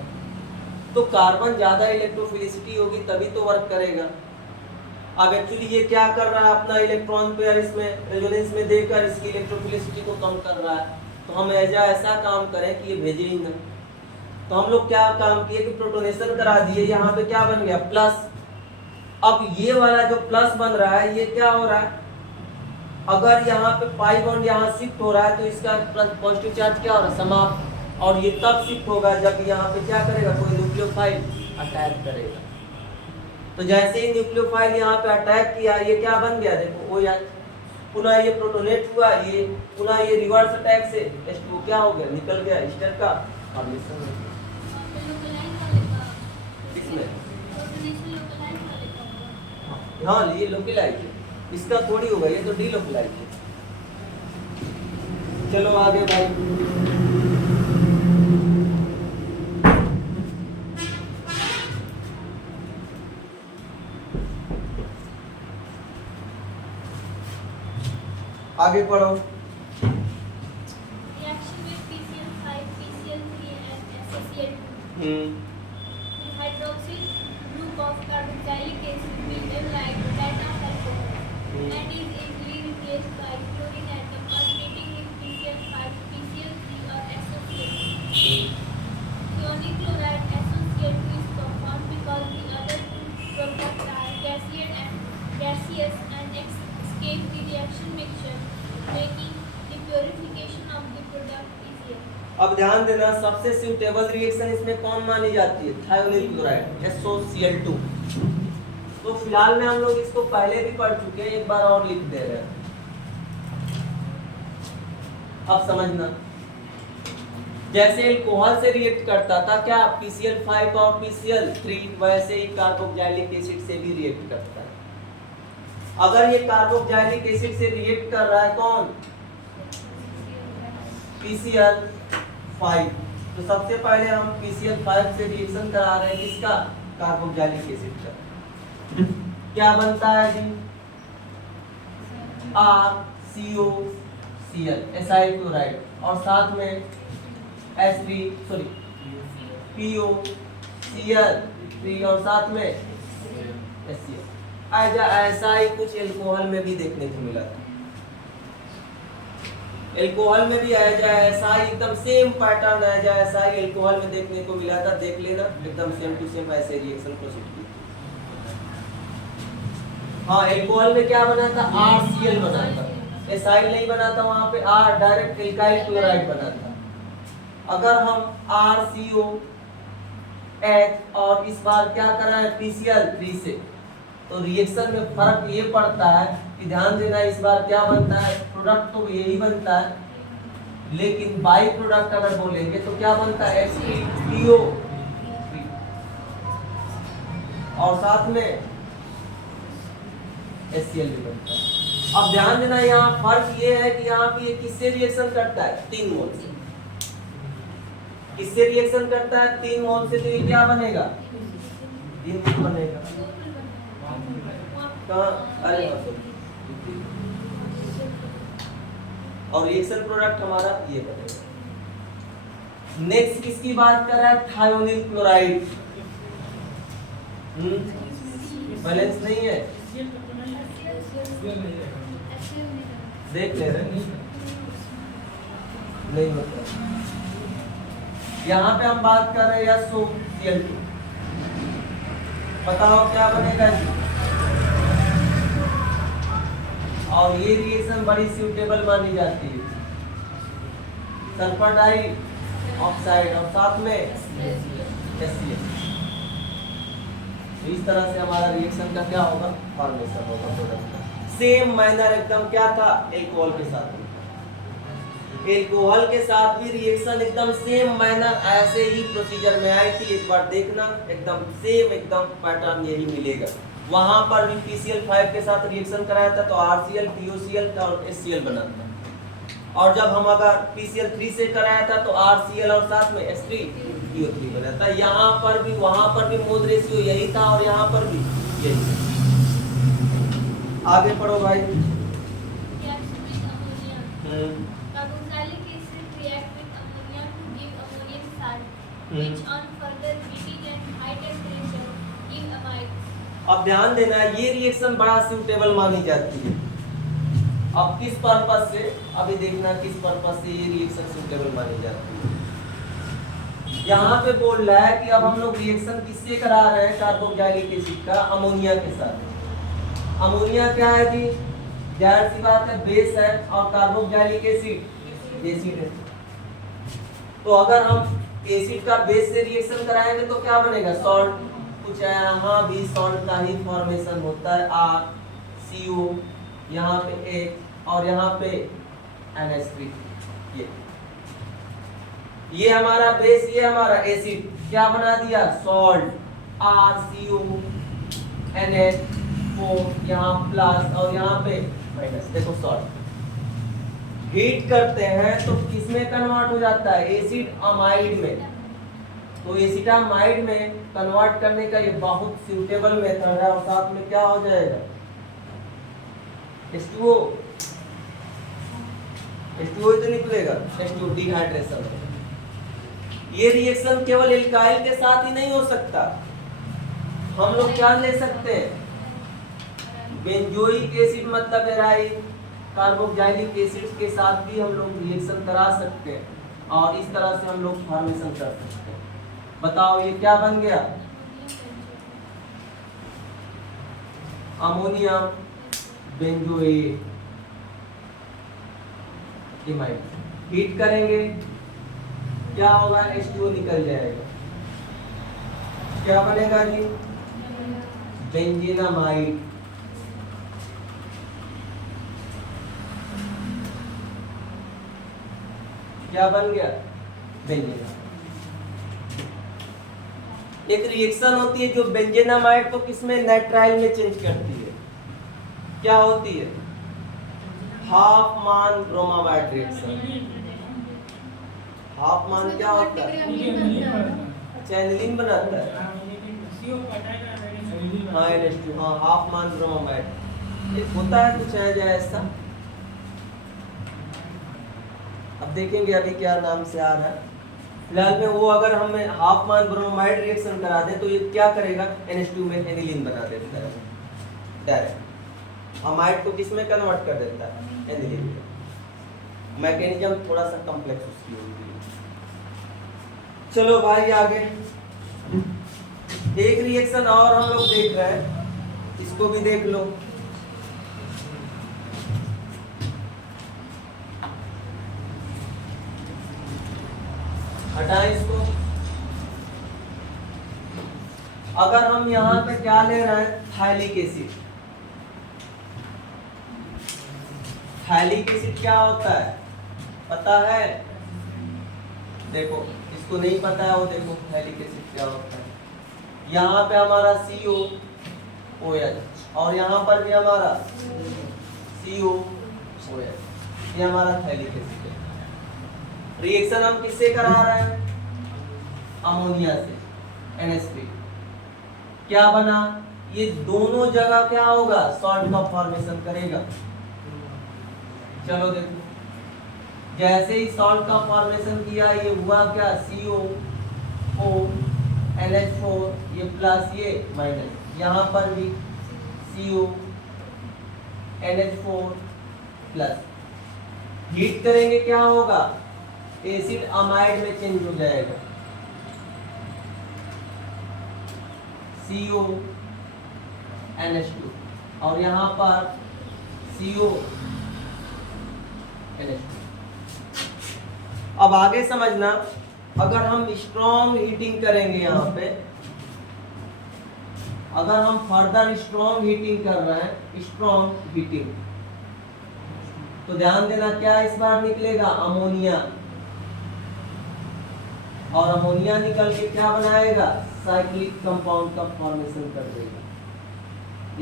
तो कार्बन ज्यादा इलेक्ट्रोफिलिसिटी होगी तभी तो वर्क करेगा। अब एक्चुअली ये क्या कर रहा है? अपना इलेक्ट्रॉन पेयर इसमें रेजोनेंस में देकर इसकी इलेक्ट्रोफिलिसिटी को कम कर रहा है। तो हम ऐसा काम करें कि ये भेजे ही ना। तो हम लोग क्या काम किए कि प्रोटोनेशन करा दिए। यहाँ पे क्या बन गया? प्लस। अब ये वाला जो प्लस बन रहा है ये क्या हो रहा है? अगर यहाँ पे पाई बॉन्ड यहाँ शिफ्ट हो रहा है तो इसका पॉजिटिव चार्ज क्या हो रहा है? समाप्त। और ये तब शिफ्ट होगा जब यहाँ पे क्या करेगा? कोई न्यूक्लियोफाइल अटैक करेगा। तो जैसे ही न्यूक्लियोफाइल यहाँ पे अटैक किया ये क्या बन गया? देखो OH। पुनः ये प्रोटोनेट हुआ, ये पुनः ये रिवर्स अटैक से H2 क्या हो गया? निकल गया ईस्टर का फॉर्मेशन हो गया। हाँ ये लोकलाइज है, इसका थोड़ी होगा, ये तो डीलोकलाइज है। चलो आगे भाई। आगे पढ़ो। Reaction with PCl5, PCl3 and SaCl2. Hydroxyl group of carboxylic acid will alike that of alcohol and is easily replaced by chlorine atom alternating with PCl5, PCl3 solution mixture, making the purification of the product easier. अब ध्यान देना, सबसे suitable reaction इसमें कौन मानी जाती है? Thionyl chloride SOCl2। तो फिलहाल में हम लोग इसको पहले भी पढ़ चुके हैं, एक बार और लिख दे रहे हैं। अब समझना, जैसे अल्कोहल से रिएक्ट करता था क्या PCl5 और PCl3, वैसे ही कार्बोक्सिलिक एसिड से भी रिएक्ट करता है। अगर ये कार्बोक्सिलिक एसिड से रिएक्ट कर रहा है कौन? PCl5, तो सबसे पहले हम PCl5 से रिएक्शन करा रहे हैं किसका? कार्बोक्सिलिक एसिड का। क्या बनता है जी? RCOCl एसाइल क्लोराइड, और साथ में POCl3 और साथ में HCl। ऐसा ही कुछ अल्कोहल में भी देखने को मिला था। अल्कोहल में भी ऐसा ही एकदम सेम पैटर्न ऐसा ही अल्कोहल में देखने को मिला था। देख लेना, एकदम सेम टू सेम ऐसे रिएक्शन प्रोसीड की। हाँ, अल्कोहल में क्या बना था? RCl बना था, एसाइल नहीं बना था, वहां पे R डायरेक्ट एल्काइल क्लोराइड बना था। अगर हम RCOH और इस बार क्या कर रहे हैं PCl3 से, तो रिएक्शन में फर्क ये पड़ता है कि ध्यान देना, इस बार क्या बनता है? प्रोडक्ट तो यही बनता है, लेकिन बाई प्रोडक्ट अगर बोलेंगे तो क्या बनता है? H3PO3 और साथ में HCl भी बनता है। अब ध्यान देना, यहाँ फर्क ये है कि यहाँ पे ये किससे रिएक्शन करता है? 3 मोल से। किससे रिएक्शन करता है? 3 मोल से। तो ये क्या बनेगा? 3 मोल बनेगा। कहाँ? अरे और रिएक्शन प्रोडक्ट हमारा ये बनेगा। नेक्स्ट किसकी बात कर रहा है? Thionyl chloride. बैलेंस नहीं है, देख ले रहे नहीं होता। यहाँ पे हम बात कर रहे हैं SOCl2। बताओ क्या बनेगा? और ये रिएक्शन बड़ी सूटेबल मानी जाती है, सल्फर डाइऑक्साइड और साथ में HCl। इस तरह से हमारा रिएक्शन का क्या होगा? फॉर्मेशन होगा प्रोडक्ट का। सेम मैनर एकदम क्या था? अल्कोहल के साथ। अल्कोहल के साथ भी रिएक्शन एकदम सेम मैनर ऐसे ही प्रोसीजर में आई थी। एक बार देखना, एकदम सेम एकदम पैटर्न यही मिलेगा। वहां पर भी PCl5 के साथ रिएक्शन कराया था तो RCl, POCl और HCl बना था। और जब हम अगर PCl3 से कराया था तो RCl और साथ में H3PO3 बना था। यहाँ पर भी वहां पर भी मोल रेशियो यही था और यहाँ पर भी यही था। आगे पढ़ो भाई। Carboxylic acid react with ammonia to give ammonium salt, which on further heating and high temperature give amides. अब ध्यान देना, ये रिएक्शन बड़ा सूटेबल मानी जाती है। अब किस पर्पस से? अभी देखना किस पर्पस से ये रिएक्शन सूटेबल मानी जाती है। यहाँ पे बोल रहा है कि अब हम लोग रिएक्शन किससे करा रहे हैं? कार्बोक्सिलिक एसिड का अमोनिया के साथ। अमोनिया क्या है जी? जाहिर सी बात है, बेस है, और कार्बोक्सिलिक एसिड है। तो अगर हम एसिड का बेस से रिएक्शन कराएंगे तो क्या बनेगा? सॉल्ट। कुछ यहाँ भी सॉल्ट का ही फॉर्मेशन होता है, RCO, यहाँ पे H और यहाँ पे NH3। ये हमारा बेस, ये हमारा एसिड क्या बना दिया? सॉल्ट। RCO NH4 यहाँ प्लस और यहाँ पे माइनस। देखो सॉल्ट हीट करते हैं तो किसमें कन्वर्ट हो जाता है? एसिड अमाइड में। तो एसिटामाइड में कन्वर्ट करने का ये बहुत सूटेबल मेथड है। और साथ में क्या हो जाएगा? H2O ही तो निकलेगा, H2 डिहाइड्रेशन। ये रिएक्शन केवल एल्काइल के साथ ही नहीं हो सकता, हम लोग क्या ले सकते हैं? बेंजोइक एसिड मतलब एराइल, कार्बोक्सिलिक एसिड के साथ भी हम लोग रिएक्शन करा सकते हैं और इस तरह से हम लोग फॉर्मेशन कर सकते हैं। बताओ ये क्या बन गया? Ammonium benzoate. इमाइड। हीट करेंगे क्या होगा, H2O निकल जाएगा, क्या बनेगा जी, बेंजीनामाइड। क्या बन गया, बेंजीनामाइड। एक रिएक्शन होती है जो बेंजीनामाइड को किसमें, नाइट्राइल में चेंज करती है, क्या होती है, हाफमान ब्रोमामाइड रिएक्शन। हाफमान क्या होता है, अच्छा एनिलीन बनाता है, हाँ NH2, हाँ हाफमान ब्रोमामाइड। एक होता है कुछ है जाए ऐसा, अब देखेंगे अभी क्या नाम से आ रहा है। फिलहाल में वो अगर हम हाफमान ब्रोमामाइड रिएक्शन करा दें तो ये क्या करेगा, NH2 में एनिलीन बना देता है डायरेक्ट, अमाइड को किस में कन्वर्ट कर देता है, एनिलीन में। मैकेनिज्म थोड़ा सा कॉम्प्लेक्स उसकी होगी। चलो भाई आगे, एक रिएक्शन और हम लोग देख रहे हैं, इसको भी देख लो। हटाएं इसको। अगर हम यहां पे क्या ले रहे हैं, थाइलिक एसिड। थाइलिक एसिड क्या होता है पता है, देखो इसको नहीं पता है वो देखो थाइलिक एसिड क्या होता है। यहाँ पे हमारा COOH और यहाँ पर भी हमारा COOH, ये हमारा थाइलिक एसिड है। रिएक्शन हम किससे करा रहे हैं, अमोनिया से, NH3। क्या बना, ये दोनों जगह क्या होगा, सॉल्ट का फॉर्मेशन करेगा। चलो देखो, जैसे ही सॉल्ट का फॉर्मेशन किया ये हुआ क्या, COONH4, ये प्लस ये माइनस, यहाँ पर भी CONH4 प्लस। हीट करेंगे क्या होगा, एसिड अमाइड में चेंज हो जाएगा, CONH2 और यहाँ पर CONH2। अब आगे समझना, अगर हम स्ट्रॉन्ग हीटिंग करेंगे यहाँ पे, अगर हम फर्दर स्ट्रॉन्ग हीटिंग कर रहे हैं, स्ट्रॉन्ग हीटिंग, तो ध्यान देना क्या इस बार निकलेगा, अमोनिया। और अमोनिया निकल के क्या बनाएगा, साइक्लिक कंपाउंड का फॉर्मेशन कर देगा।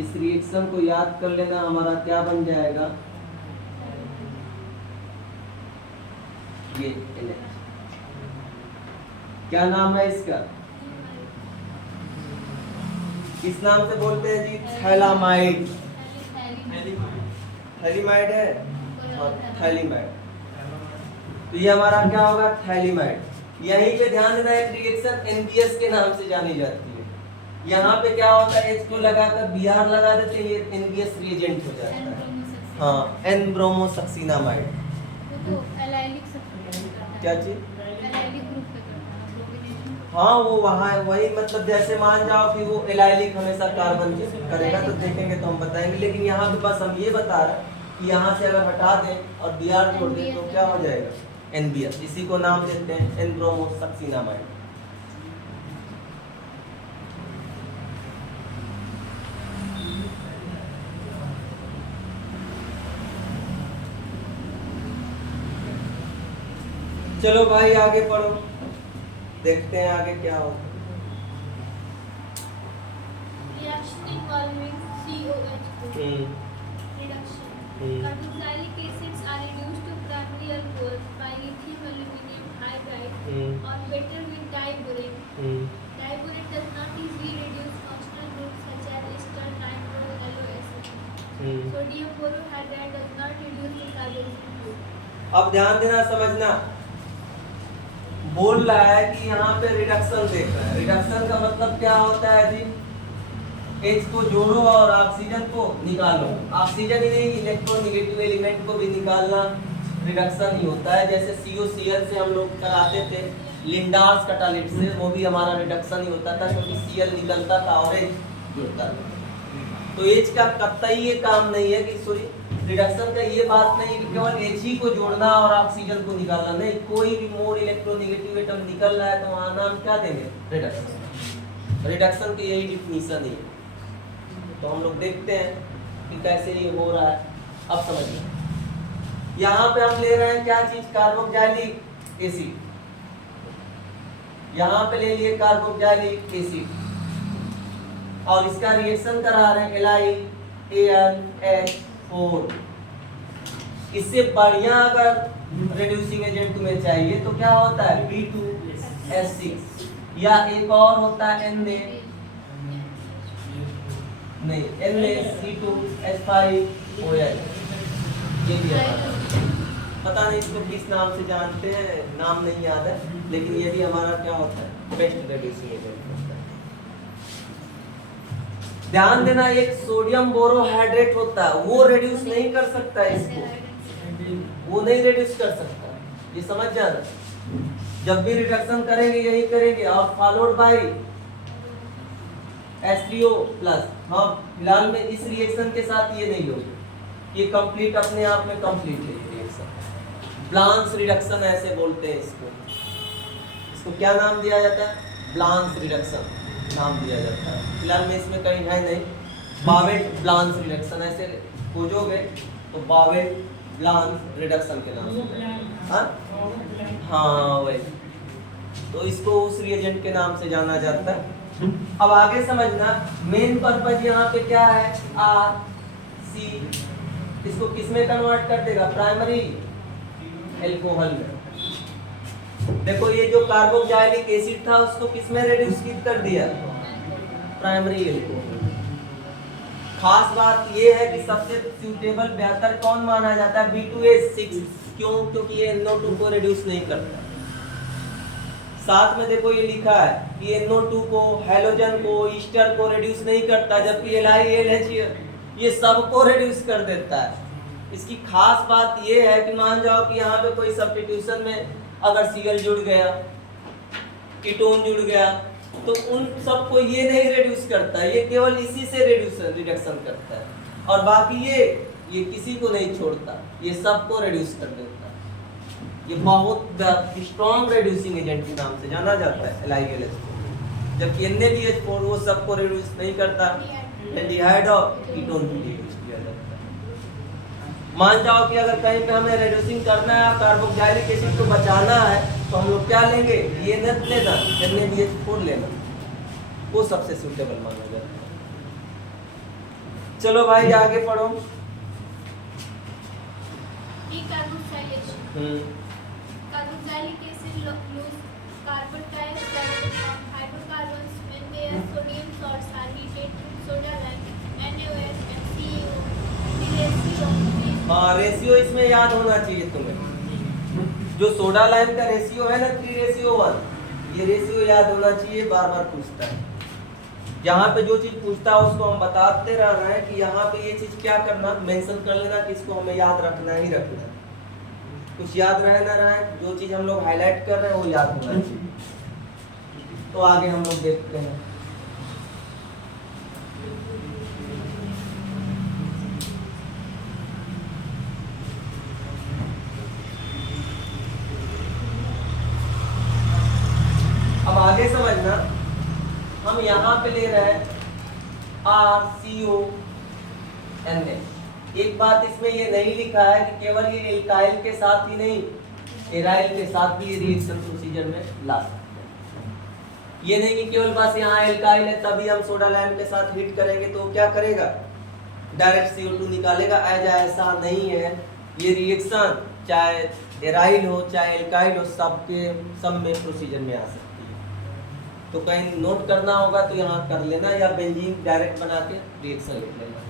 इस रिएक्शन को याद कर लेना, हमारा क्या बन जाएगा, ये NH। क्या नाम है इसका, किस नाम से बोलते हैं जी, थैलामाइड। थैलीमाइड है, थैलीमाइड। तो ये हमारा क्या होगा, थैलीमाइड। यहीं पे ध्यान देना, एक रिएक्शन NBS के नाम से जानी जाती है। यहाँ पे क्या होता है, H को लगाकर Br लगा देते हैं, ये NBS रिएजेंट हो जाता है, हाँ N-ब्रोमोसक्सिनामाइड। क्या चीज, हाँ वो वहाँ वही, मतलब जैसे मान जाओ कि वो एलाइलिक हमेशा कार्बन करेगा, तो देखेंगे तो हम बताएंगे। लेकिन यहाँ पे बस हम ये बता रहे हैं कि यहाँ से अगर हटा दें और Br जोड़ दें तो क्या हो जाएगा, NBS। इसी को नाम देते हैं N-ब्रोमोसक्सिनामाइड। चलो भाई आगे पढ़ो, देखते हैं आगे क्या होता है। Reaction involving COH2. Reduction. Carboxylic acids are reduced to primary alcohol by lithium aluminum hydride or better with diborane. Diborane does not easily reduce functional groups such as ester, nitro, yellow acid. Sodium borohydride does not reduce the carboxylic group. अब ध्यान देना, समझना, बोल रहा है कि यहाँ पे रिडक्शन देख रहा है। रिडक्शन का मतलब क्या होता है जी, H को जोड़ो और ऑक्सीजन को निकालो। ऑक्सीजन ही नहीं, इलेक्ट्रोनेगेटिव एलिमेंट को भी निकालना रिडक्शन ही होता है। जैसे COCl से हम लोग कराते थे लिंडार्स कैटालिस्ट से, वो भी हमारा रिडक्शन ही होता था, क्योंकि Cl निकलता था और H जुड़ता था। तो H का कतई ये काम नहीं है कि सॉरी रिडक्शन का ये बात नहीं कि केवल He को जोड़ना और ऑक्सीजन को निकालना, नहीं, कोई भी मोर इलेक्ट्रोनेगेटिव एटम निकल रहा है तो वहां नाम क्या देंगे? रिडक्शन। रिडक्शन की यही डिफिनीशन ही है। तो हम लोग देखते हैं कि कैसे ये हो रहा है। अब समझिए, यहाँ पे हम ले रहे हैं क्या चीज? Carboxylic acid. यहाँ पे ले लिए कार्बोक्सिलिक एसिड और इसका रिएक्शन करा रहे हैं AlH4। इससे बढ़िया अगर रेड्यूसिंग एजेंट तुम्हें चाहिए तो क्या होता है? B2S6 या एक और होता है Na, नहीं, NaC2S5OH। ये भी हमारा, पता नहीं इसको किस नाम से जानते हैं, नाम नहीं याद है, लेकिन ये भी हमारा क्या होता है? बेस्ट रेड्यूसिंग एजेंट होता है। ध्यान देना, एक सोडियम बोरोहाइड्रेट होता है, वो रेड्यूस नहीं कर सकता इसको, वो नहीं रेड्यूस कर सकता, ये समझ जाना। जब भी रिडक्शन करेंगे यही करेंगे और फॉलोड बाय H3O प्लस। हाँ, फिलहाल में इस रिएक्शन के साथ ये नहीं होगा, ये कंप्लीट अपने आप में कंप्लीट है ये रिएक्शन। ब्लांस रिडक्शन ऐसे बोलते हैं इसको। इसको क्या नाम दिया जाता है? ब्लांस रिडक्शन नाम दिया जाता है। फिलहाल में इसमें कहीं है नहीं। बावेट ब्लांस रिडक्शन ऐसे खोजोगे तो बावेट ब्लांस रिडक्शन के नाम से। हाँ वही, तो इसको उस रिएजेंट के नाम से जाना जाता है। अब आगे समझना, मेन पर्पज यहाँ पे क्या है? RC, इसको किस में कन्वर्ट कर देगा? प्राइमरी एल्कोहल में। देखो ये जो कार्बोक्सिलिक एसिड था उसको किस में रेड्यूस कर दिया? Primary alcohol. खास बात ये है कि सबसे सूटेबल बेहतर कौन माना जाता है? B2S6। क्यों? क्योंकि ये NO2 को रेड्यूस नहीं करता। साथ में देखो ये लिखा है कि NO2 को, हैलोजन को, ईस्टर को रेड्यूस नहीं करता, जबकि LiLH ये सबको रेड्यूस कर देता है। इसकी खास बात ये है कि मान जाओ कि यहाँ पे कोई सब्स्टिट्यूशन में अगर Cl जुड़ गया, कीटोन जुड़ गया, तो उन सबको ये नहीं रेड्यूस करता, ये केवल इसी से रिडक्शन करता है, और बाकी ये किसी को नहीं छोड़ता, ये सबको रेड्यूस कर देता है। ये बहुत स्ट्रॉन्ग रेड्यूसिंग एजेंट के नाम से जाना जाता है LiLH, जबकि NaBH4 वो सबको रेड्यूस नहीं करता, एल्डिहाइड और कीटोन को रेड्यूस किया जाता है। मान जाओ कि अगर कहीं पे हमें रेड्यूसिंग करना है, कार्बोक्सिलिक एसिड को बचाना है, तो हम लोग क्या लेंगे? ये न लेना, NaBH4 लेना, वो सबसे सूटेबल माना जाता है। चलो भाई आगे पढ़ो। Carboxylic acid lose carbon dioxide from hydrocarbons when their sodium salts are heated to soda lime, NaOH, FCO, the ratio। हाँ, रेशियो इसमें याद होना चाहिए तुम्हें। जो सोडा लाइम का रेशियो है ना 3:1, ये रेशियो याद होना चाहिए, बार बार पूछता है। यहाँ पे जो चीज पूछता है उसको हम बताते रह रहे हैं कि यहाँ पे ये चीज क्या करना, मेंशन कर लेना कि इसको हमें याद रखना ही रखना है। कुछ याद रहे ना रहे, जो चीज हम लोग हाईलाइट कर रहे हैं वो याद होना चाहिए। तो आगे हम लोग देखते हैं। अब आगे समझना, हम यहाँ पे ले रहे हैं RCONA। एक बात इसमें ये नहीं लिखा है कि केवल ये एल्काइल के साथ ही नहीं, एराइल के साथ भी ये रिएक्शन प्रोसीजर में ला सकते हैं। ये नहीं कि केवल बस यहाँ एल्काइल है तभी हम सोडा लाइम के साथ हीट करेंगे तो क्या करेगा? डायरेक्ट CO2 निकालेगा, ऐसा नहीं है। ये रिएक्शन चाहे एराइल हो चाहे एल्काइल हो, सब में प्रोसीजर में आ सकती है। तो कहीं नोट करना होगा तो यहाँ कर लेना, या बेंजीन डायरेक्ट बना के रिएक्शन लिख लेना।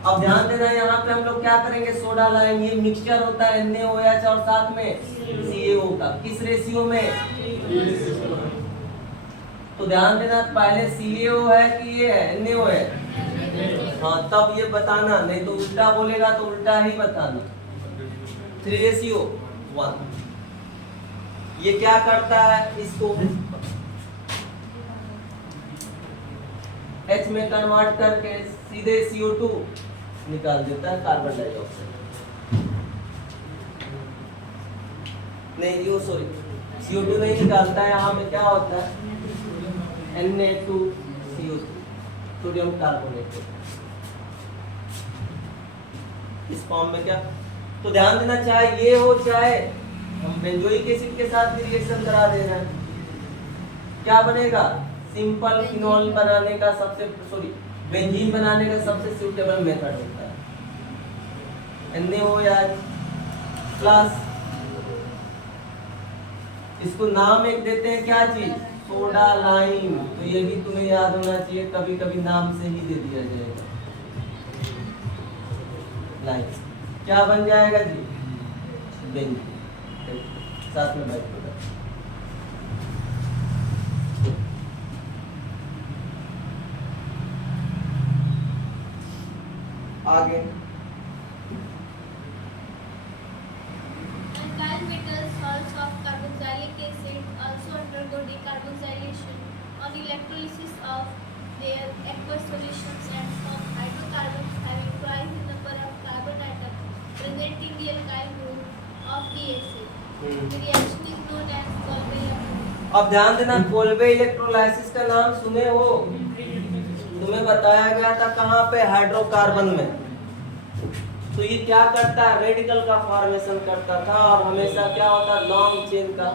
अब ध्यान देना, यहाँ पे हम लोग क्या करेंगे? सोडा लाइम, ये मिक्सचर होता है NaOH और साथ में CaO का, किस रेशियो में? तो ध्यान देना, पहले CaO है कि ये है NaOH? हाँ, तब ये बताना, नहीं तो उल्टा बोलेगा तो उल्टा ही बताना। 3:1 ये क्या करता है? इसको H में कन्वर्ट करके सीधे CO2 निकाल देता है कार्बन डाइऑक्साइड। नहीं यो सॉरी CO2 नहीं निकालता है, यहाँ पे क्या होता है Na2CO2 सोडियम कार्बोनेट। इस फॉर्म में क्या, तो ध्यान देना चाहे ये हो चाहे हम बेंजोइक एसिड के साथ भी रिएक्शन करा देना है, क्या बनेगा, सिंपल फिनॉल बनाने का सबसे बेंजीन बनाने का सबसे सूटेबल मेथड होता है NaOH प्लस, इसको नाम एक देते हैं क्या चीज, सोडा लाइम। तो ये भी तुम्हें याद होना चाहिए, कभी कभी नाम से ही दे दिया जाएगा लाइम। क्या बन जाएगा जी, बेंजीन, साथ में बाई प्रोडक्ट। आगे Alkyl metal salts of carboxylic acid also undergo decarboxylation on electrolysis of their aqueous solutions and form hydrocarbons having twice the number of carbon atoms present in the alkyl group of the acid. The reaction is known as Kolbe electrolysis. अब ध्यान देना, Kolbe electrolysis का नाम सुने हो, तुम्हें बताया गया था कहाँ पे, हाइड्रोकार्बन में। तो ये क्या करता है, रेडिकल का फॉर्मेशन करता था और हमेशा क्या होता है, लॉन्ग चेन का,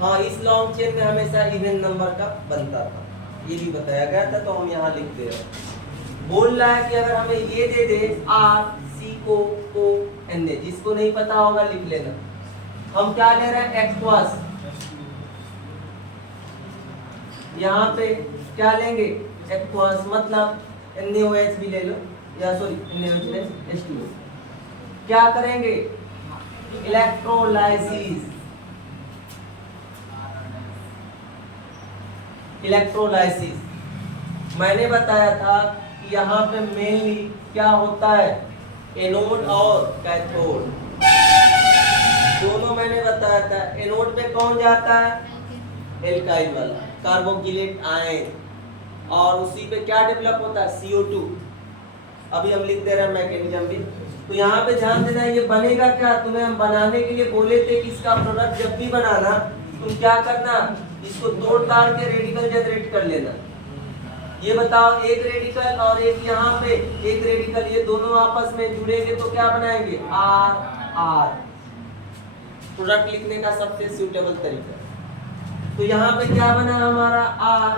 हाँ इस लॉन्ग चेन में हमेशा इवन नंबर का बनता था, ये भी बताया गया था। तो हम यहाँ लिख दे रहे हैं, बोल रहा है कि अगर हमें ये दे दे RCOONA, जिसको नहीं पता होगा लिख लेना, हम क्या ले रहे हैं, एक्वास, यहाँ पे क्या लेंगे, एक्वास, मतलब NaOH भी ले लो, या सॉरी NaOH H2O। क्या करेंगे, इलेक्ट्रोलाइसिस, इलेक्ट्रोलाइसिस मैंने बताया था कि यहाँ पे मेनली क्या होता है, एनोड और कैथोड दोनों मैंने बताया था। एनोड पे कौन जाता है, एल्काइल वाला कार्बोक्सिलेट आयन, और उसी पे क्या डेवलप होता है, CO2। अभी हम लिख दे रहे हैं मैकेनिज्म भी। तो यहाँ पे ध्यान देना, ये बनेगा क्या, तुम्हें हम बनाने के लिए बोले थे कि इसका प्रोडक्ट जब भी बनाना तुम क्या करना, इसको तोड़ ताड़ के रेडिकल जनरेट कर लेना। ये बताओ, एक रेडिकल और एक यहाँ पे एक रेडिकल, ये दोनों आपस में जुड़ेंगे तो क्या बनाएंगे, R। प्रोडक्ट लिखने का सबसे सूटेबल तरीका। तो यहाँ पे क्या बना हमारा, R,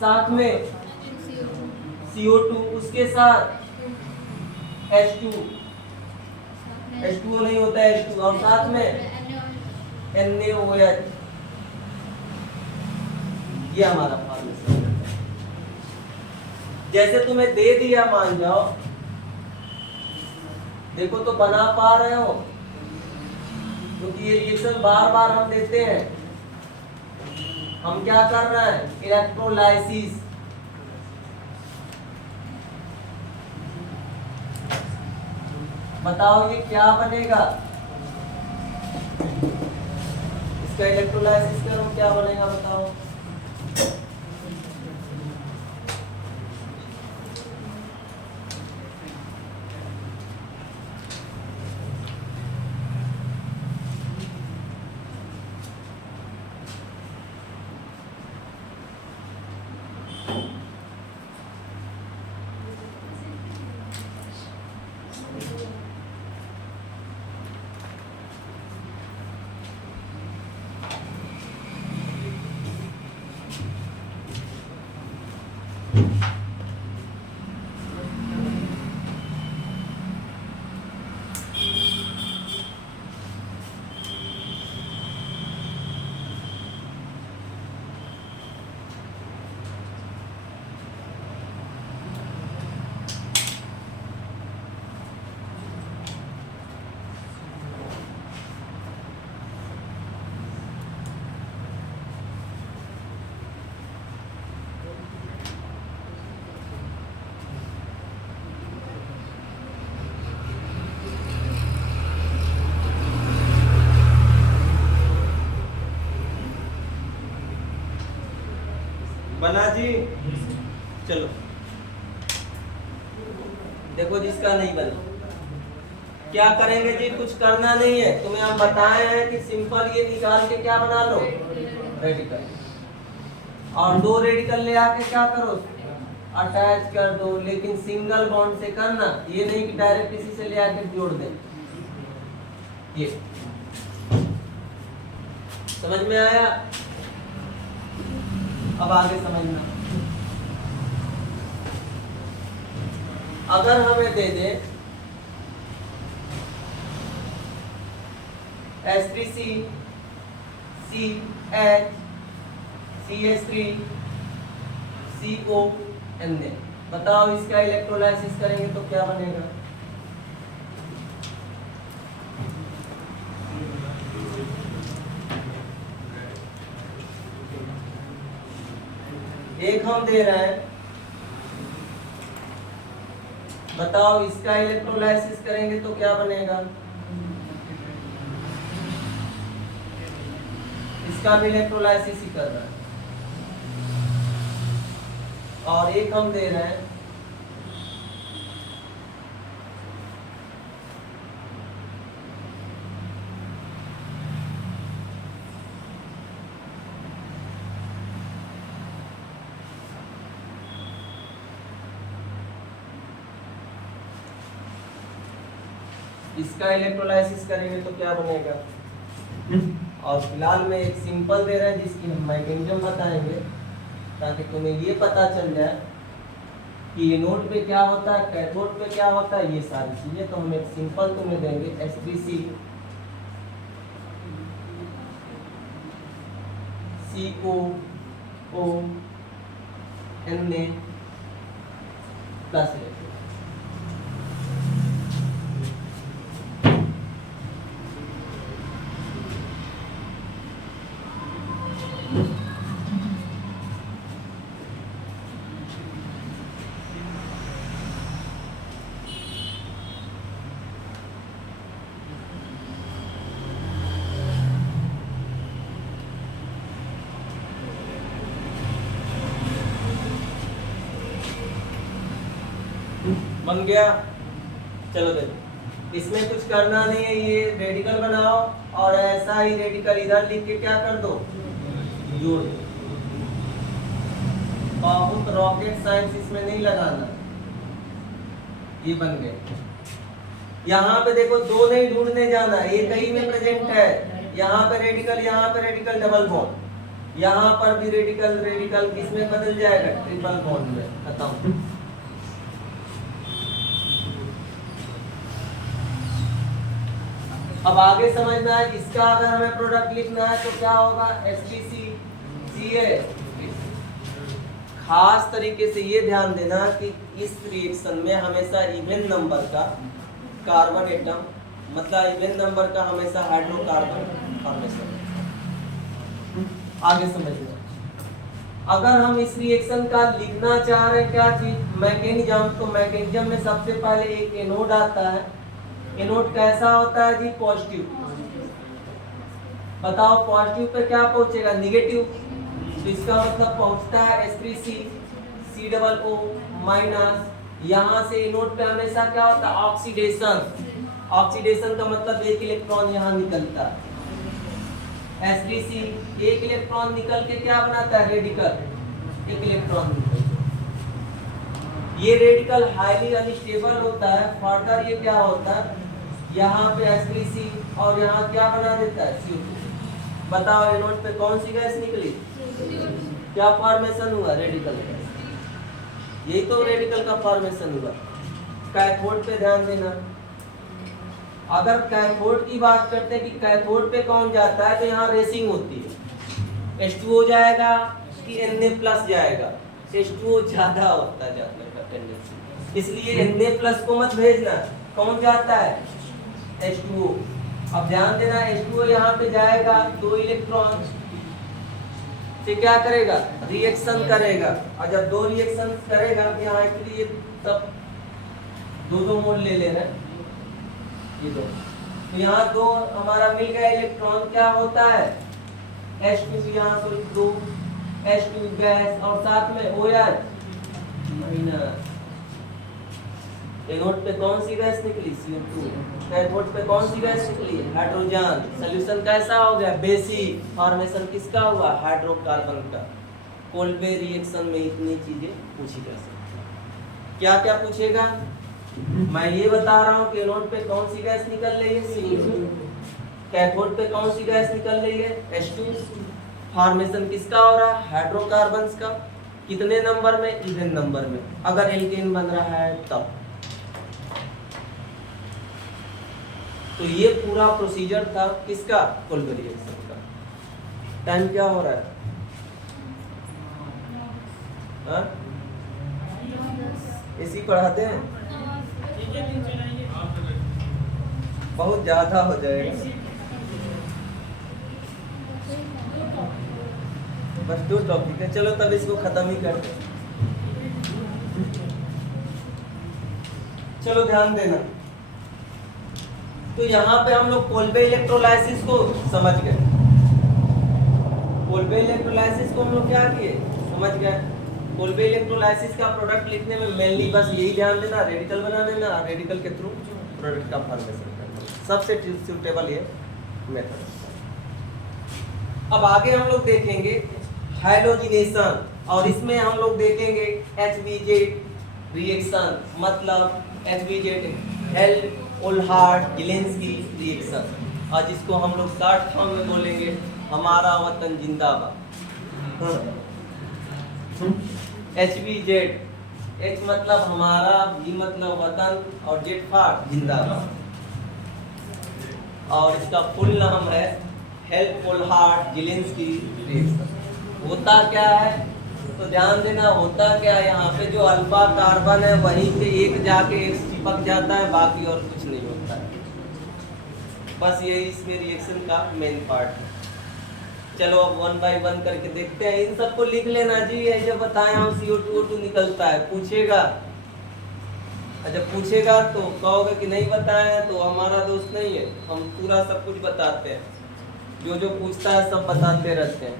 साथ में CO2, उसके साथ H2O नहीं होता है H2, और साथ में NaOH। ये हमारा फॉर्मूला। जैसे तुम्हें दे दिया, मान जाओ, देखो तो बना पा रहे हो, क्योंकि ये रिएक्शन बार बार हम देते हैं। हम क्या कर रहे हैं, इलेक्ट्रोलाइसिस। बताओ ये क्या बनेगा, इसका इलेक्ट्रोलाइसिस करो, क्या बनेगा बताओ। बना जी, चलो। इसका नहीं बना। क्या करेंगे जी, कुछ करना नहीं है, तुम्हें हम बताए हैं कि सिंपल ये निकाल के क्या बना लो, रेडिकल, और दो रेडिकल ले आके क्या करो, अटैच कर दो, लेकिन सिंगल बॉन्ड से करना, ये नहीं कि डायरेक्ट इसी से ले आके जोड़ दें। ये समझ में आया? अब आगे समझना। अगर हमें दे दे H3C CH CH3 CO Na, बताओ इसका इलेक्ट्रोलाइसिस करेंगे तो क्या बनेगा? एक हम दे रहे हैं, बताओ इसका इलेक्ट्रोलाइसिस करेंगे तो क्या बनेगा? इसका भी इलेक्ट्रोलाइसिस ही कर रहा है, और एक हम दे रहे हैं, इसका इलेक्ट्रोलाइसिस करेंगे तो क्या बनेगा? और फिलहाल में एक सिंपल दे रहे हैं जिसकी हम मैकेनिज्म बताएंगे, ताकि तुम्हें ये पता चल जाए कि एनोड पे क्या होता है, कैथोड पे क्या होता है, ये सारी चीजें। तो हम एक सिंपल तुम्हें देंगे H3C COO Na प्लस बन गया। चलो देखो, इसमें कुछ करना नहीं है, ये रेडिकल बनाओ और ऐसा ही रेडिकल इधर लिख के क्या कर दो, जोड़ दो। बहुत रॉकेट साइंस इसमें नहीं लगाना, ये बन गए। यहाँ पे देखो, दो नहीं ढूंढने जाना, एक ही में प्रेजेंट है। यहाँ पे रेडिकल डबल बॉन्ड, यहाँ पर भी रेडिकल किसमें बदल जाएगा, ट्रिपल बॉन्ड में, खत्म। अब आगे समझना है, इसका अगर हमें प्रोडक्ट लिखना है तो क्या होगा, H3C CH। खास तरीके से ये ध्यान देना कि इस रिएक्शन में हमेशा इवन नंबर का कार्बन एटम, मतलब इवन नंबर का हमेशा हाइड्रोकार्बन फॉर्मेशन। आगे समझना, अगर हम इस रिएक्शन का लिखना चाह रहे हैं क्या चीज, मैकेनिज्म, तो मैकेनिज्म में सबसे पहले एक एनोड आता है। एनोड कैसा होता है जी, पॉजिटिव। बताओ पॉजिटिव पे क्या पहुंचेगा, निगेटिव। तो इसका मतलब पहुंचता है H3C COO माइनस। यहाँ से एनोड पे हमेशा क्या होता है, ऑक्सीडेशन। ऑक्सीडेशन का मतलब एक इलेक्ट्रॉन यहाँ निकलता है। H3C एक इलेक्ट्रॉन निकल के क्या बनाता है, रेडिकल, एक इलेक्ट्रॉन निकलता है। ये रेडिकल हाईली अनस्टेबल होता है। फर्दर ये क्या होता है, यहाँ पे H3C और यहाँ क्या बना देता है, CO2। बताओ एनोड पे कौन सी गैस निकली, क्या फॉर्मेशन हुआ, रेडिकल गैस। यही तो रेडिकल का फॉर्मेशन हुआ। कैथोड पे ध्यान देना, अगर कैथोड की बात करते हैं कि कैथोड पे कौन जाता है, तो यहाँ रेसिंग होती है। H2O जाएगा कि Na प्लस जाएगा, H2O ज्यादा होता है जाने का टेंडेंसी, इसलिए Na प्लस को मत भेजना। कौन जाता है, H2O। अब ध्यान देना, H2O यहाँ पे जाएगा, दो इलेक्ट्रॉन से क्या करेगा, रिएक्शन करेगा। और जब दो रिएक्शन करेगा, यहाँ एक्चुअली ये सब दो मोल ले रहे हैं, ये दो। तो यहाँ दो हमारा मिल गया इलेक्ट्रॉन, क्या होता है, H2 यहाँ से दो H2 गैस और साथ में OH माइनस। एनोड पे कौन सी गैस निकली, CO2। कैथोड पे कौन सी गैस निकली, हाइड्रोजन। सॉल्यूशन कैसा हो गया, बेसिक। फॉर्मेशन किसका हुआ, हाइड्रोकार्बन का। कोल्बे रिएक्शन में इतनी चीजें पूछी जा सकती हैं। क्या क्या पूछेगा, मैं ये बता रहा हूँ कि एनोड पे कौन सी गैस निकल रही है, CO2। कैथोड पे कौन सी गैस निकल रही है, H2। फॉर्मेशन किसका हो रहा है, हाइड्रोकार्बन्स का। कितने नंबर में, इवन नंबर में। अगर एल्केन बन रहा है तब। तो ये पूरा प्रोसीजर था किसका, कोल्बे रिएक्शन का। टाइम क्या हो रहा है, हाँ? इसी पढ़ाते हैं, ठीक है, दिन चलाइए। बहुत ज्यादा हो जाएगा। बस 2 टॉपिक है, चलो तब इसको खत्म ही करते हैं। चलो ध्यान देना। तो यहाँ पे हम लोग कोल्बे इलेक्ट्रोलाइसिस को समझ गए। कोल्बे इलेक्ट्रोलाइसिस को हम लोग क्या किए, समझ गए। कोल्बे इलेक्ट्रोलाइसिस का प्रोडक्ट लिखने में मेनली बस यही ध्यान देना, रेडिकल बना देना, रेडिकल के थ्रू प्रोडक्ट का फॉर्मेशन करना। सबसे सूटेबल ये मेथड। अब आगे हम लोग देखेंगे हैलोजिनेशन, और इसमें हम लोग देखेंगे HBZ रिएक्शन, मतलब HBZ हेल ओल्हार्ड गिलेंस्की रिएक्शन, और जिसको हम लोग शॉर्ट फॉर्म में बोलेंगे हमारा वतन जिंदाबाद। HBZ, H मतलब हमारा, B मतलब वतन, और Z फॉर जिंदाबाद। और इसका फुल नाम है हेल ओल्हार्ड गिलेंस्की रिएक्शन। होता क्या है, तो ध्यान देना, होता क्या है, यहाँ पे जो अल्फा कार्बन है वहीं पे एक जाके एक चिपक जाता है, बाकी और कुछ नहीं होता है। बस यही इसमें रिएक्शन का मेन पार्ट है। चलो अब 1 बाय 1 करके देखते हैं। इन सबको लिख लेना जी, ये जो बताया हम CO2O2 निकलता है, पूछेगा। अच्छा पूछेगा तो कहोगे कि नहीं बताया तो हमारा दोस्त नहीं है, हम पूरा सब कुछ बताते हैं, जो जो पूछता है सब बताते रहते हैं।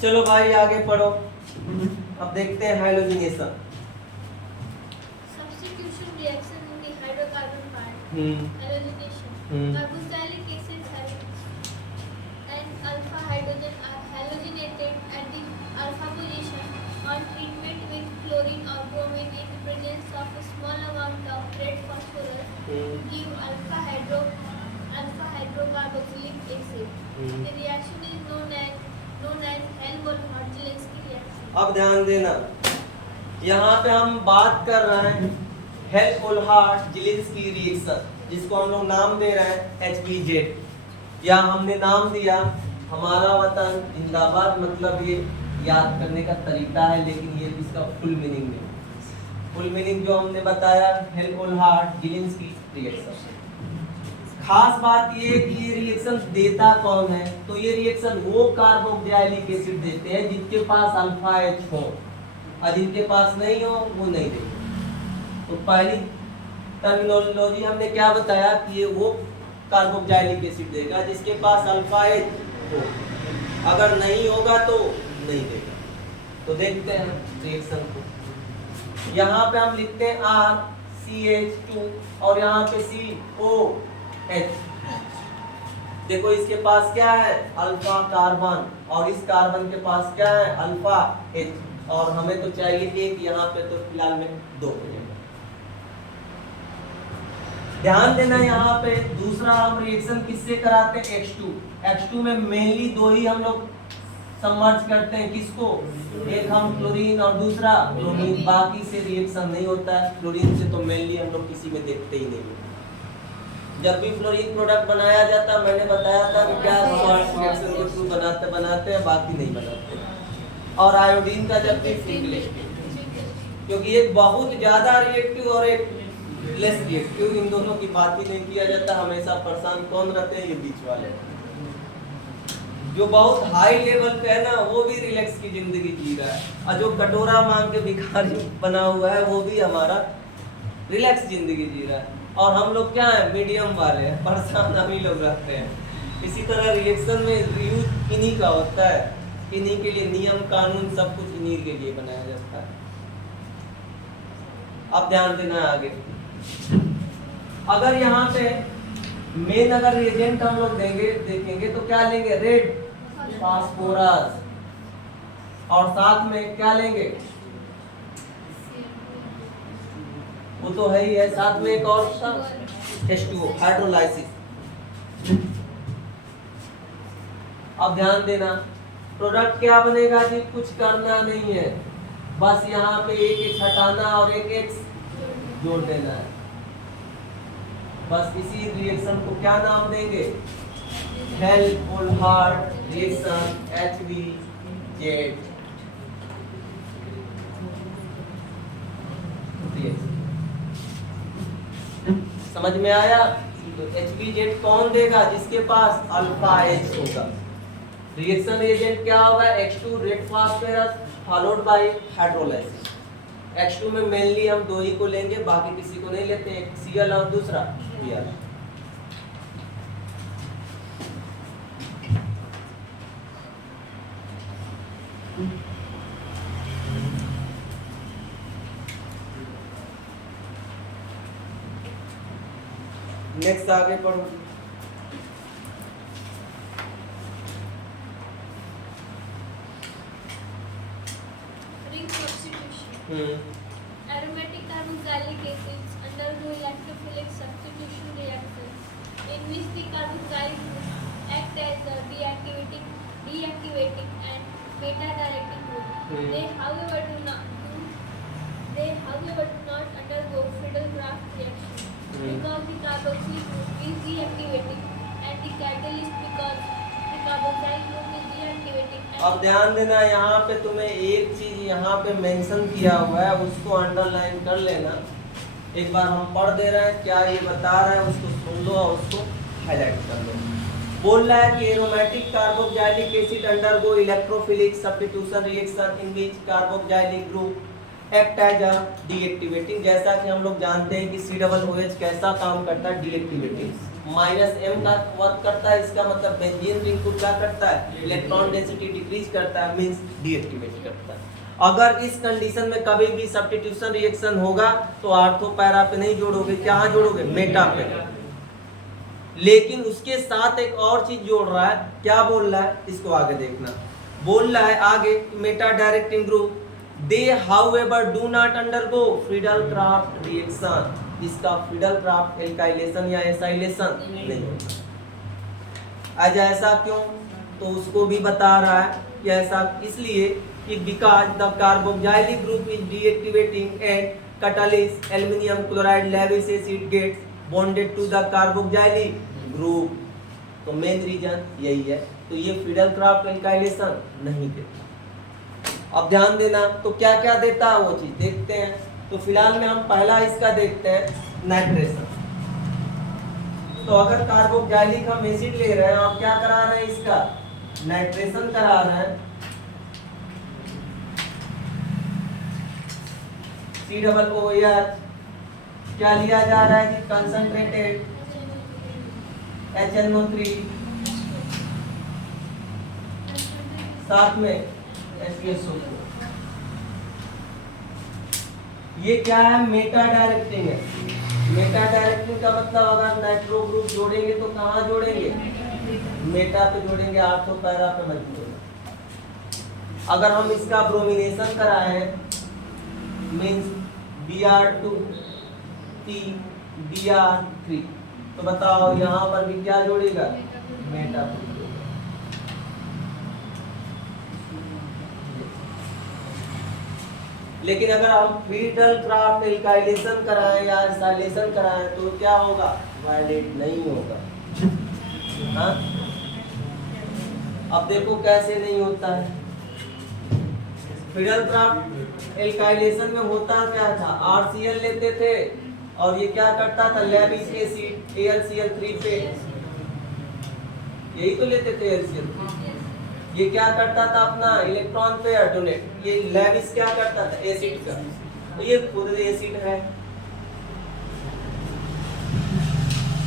चलो भाई आगे पढ़ो। अब देखते हैं halogenation. Substitution reaction in the hydrocarbon part. Halogenation. Hmm. Carboxylic acid and alpha hydrogen are halogenated at the alpha position on treatment with chlorine or bromine in the presence of a small amount of red phosphorus to give alpha hydrocarboxylic acid. The reaction is known as Helmholtz-Zielinski reaction. अब ध्यान देना, यहाँ पे हम बात कर रहे हैं हेल-ओल्हार्ड-जिलिंस्की रिएक्शन, जिसको हम लोग नाम दे रहे हैं HBZ, या हमने नाम दिया हमारा वतन जिंदाबाद। मतलब ये याद करने का तरीका है, लेकिन ये इसका फुल मीनिंग नहीं। फुल मीनिंग जो हमने बताया, हेल-ओल्हार्ड-जिलिंस्की रिएक्शन। खास बात ये कि ये रिएक्शन देता कौन है, तो ये रिएक्शन वो कार्बोक्सिलिक एसिड देते हैं जिनके पास अल्फा H हो, और जिनके पास नहीं हो वो नहीं देते। तो पहली टर्मिनोलॉजी हमने क्या बताया कि ये वो कार्बोक्सिलिक एसिड देगा जिसके पास अल्फा H हो, अगर नहीं होगा तो नहीं देगा। तो देखते हैं रिएक्शन को। यहाँ पे हम लिखते हैं RCH2 और यहाँ पे COH। देखो इसके पास क्या है, अल्फा कार्बन, और इस कार्बन के पास क्या है, अल्फा H, और हमें तो चाहिए एक, यहाँ पे तो फिलहाल में 2 मिलेगा। ध्यान देना यहाँ पे दूसरा हम रिएक्शन किससे कराते हैं, H2 में मेनली 2 ही हम लोग सबमर्ज करते हैं। किसको, एक हम क्लोरीन और दूसरा ब्रोमीन, बाकी से रिएक्शन नहीं होता है। क्लोरीन से तो मेनली हम लोग किसी में देखते ही नहीं। जब भी फ्लोरीन प्रोडक्ट बनाया जाता, मैंने बताया था कि क्या सॉल्ट रिएक्शन के थ्रू बनाते हैं, बाकी नहीं बनाते। और आयोडीन का जब भी क्योंकि एक बहुत ज्यादा रिएक्टिव और एक लेस रिएक्टिव, इन दोनों की बात ही नहीं किया जाता। हमेशा परेशान कौन रहते हैं, ये बीच वाले। जो बहुत हाई लेवल पे है ना वो भी रिलैक्स की जिंदगी जी रहा है, और जो कटोरा मांग के भिखारी बना हुआ है वो भी हमारा रिलैक्स जिंदगी जी रहा है। और हम लोग क्या है, मीडियम वाले हैं, परेशान हम ही लोग रहते हैं। इसी तरह रिएक्शन में यूज इन्हीं का होता है, इन्हीं के लिए नियम कानून सब कुछ इन्हीं के लिए बनाया जाता है। अब ध्यान देना आगे, अगर यहाँ पे मेन अगर रिएजेंट हम लोग देखेंगे तो क्या लेंगे, रेड फास्फोरस, और साथ में क्या लेंगे, वो तो है ही है, साथ में एक और H2O हाइड्रोलाइसिस। अब ध्यान देना, प्रोडक्ट क्या बनेगा जी, कुछ करना नहीं है, बस यहाँ पे एक एक हटाना और एक एक जोड़ देना है। बस इसी रिएक्शन को क्या नाम देंगे, हेल्महोल्ट्ज रिएक्शन HBZ। समझ में आया? तो HBZ कौन देगा, जिसके पास अल्फा H होगा। रिएक्शन एजेंट क्या होगा, H2 red phosphorus followed by hydrolysis. H2 में मेनली हम दो ही को लेंगे, बाकी किसी को नहीं लेते, एक Cl और दूसरा Br। नेक्स्ट आगे पढ़ो। Ring substitution. Aromatic carboxylic acids undergo electrophilic substitution reaction in which the carboxylic group act as a deactivating and beta-directing group. They, however, do not undergo Friedel-Crafts reaction because the carboxyl group is deactivating and the catalyst because the carboxyl group is deactivating. अब ध्यान देना, यहाँ पे तुम्हें एक चीज यहाँ पे मेंशन किया हुआ है, उसको अंडरलाइन कर लेना। एक बार हम पढ़ दे रहे हैं क्या ये बता रहा है, उसको सुन लो और उसको हाईलाइट कर लो। बोल रहा है कि aromatic carboxylic acid undergo electrophilic substitution reaction in which carboxylic group act as a deactivating. जैसा कि हम लोग जानते हैं कि COOH कैसा काम करता है, डीएक्टिवेटिंग। -M का वर्क करता है, इसका मतलब बेंजीन रिंग को क्या करता है, इलेक्ट्रॉन डेंसिटी डिक्रीज करता है, मींस डीएक्टिवेट करता है। अगर इस कंडीशन में कभी भी सब्स्टिट्यूशन रिएक्शन होगा तो ऑर्थो पैरा पे नहीं जोड़ोगे, क्या जोड़ोगे, मेटा पे। लेकिन उसके साथ एक और चीज जोड़ रहा है, क्या बोल रहा है, इसको आगे देखना। बोल रहा है आगे, Meta directing group they however do not undergo Friedel-Crafts reaction. इसका फ्रीडल-क्राफ्ट एल्काइलेशन या एसाइलेशन नहीं होता। आज ऐसा क्यों, तो उसको भी बता रहा है कि ऐसा इसलिए कि because the carboxylic group is deactivating and catalyst aluminum chloride Lewis acid gets bonded to the carboxylic group। तो मेन रीजन यही है, तो ये फ्रीडल-क्राफ्ट एल्काइलेशन नहीं देता। अब ध्यान देना, तो क्या क्या देता है वो चीज देखते हैं। तो फिलहाल में हम पहला इसका देखते हैं, नाइट्रेशन। तो अगर कार्बोक्सिलिक हम एसिड ले रहे हैं, आप क्या करा रहे हैं, इसका नाइट्रेशन करा रहे हैं। COOH क्या लिया जा रहा है कि कंसंट्रेटेड HNO3 साथ में HCSO4। ये क्या है, मेटा डायरेक्टिंग है। मेटा डायरेक्टिंग का मतलब अगर नाइट्रो ग्रुप जोड़ेंगे तो कहाँ जोड़ेंगे, मेटा पे जोड़ेंगे, ऑर्थो पैरा पे मत जोड़ेंगे। अगर हम इसका ब्रोमिनेशन कराएं मींस Br2 Br3, तो बताओ यहाँ पर भी क्या जोड़ेगा, मेटा। लेकिन अगर हम फ्रीडल-क्राफ्ट एल्काइलेशन कराएं या एसाइलेशन कराएं तो क्या होगा, वायलेट नहीं होगा। हाँ, अब देखो कैसे नहीं होता है। फ्रीडल-क्राफ्ट एल्काइलेशन में होता क्या था, RCl लेते थे और ये क्या करता था, लेविस एसिड AlCl3 पे यही तो लेते थे एलसीएल। ये क्या करता था अपना इलेक्ट्रॉन पेयर डोनेट। ये लेविस क्या करता था एसिड का, तो ये खुद एसिड है,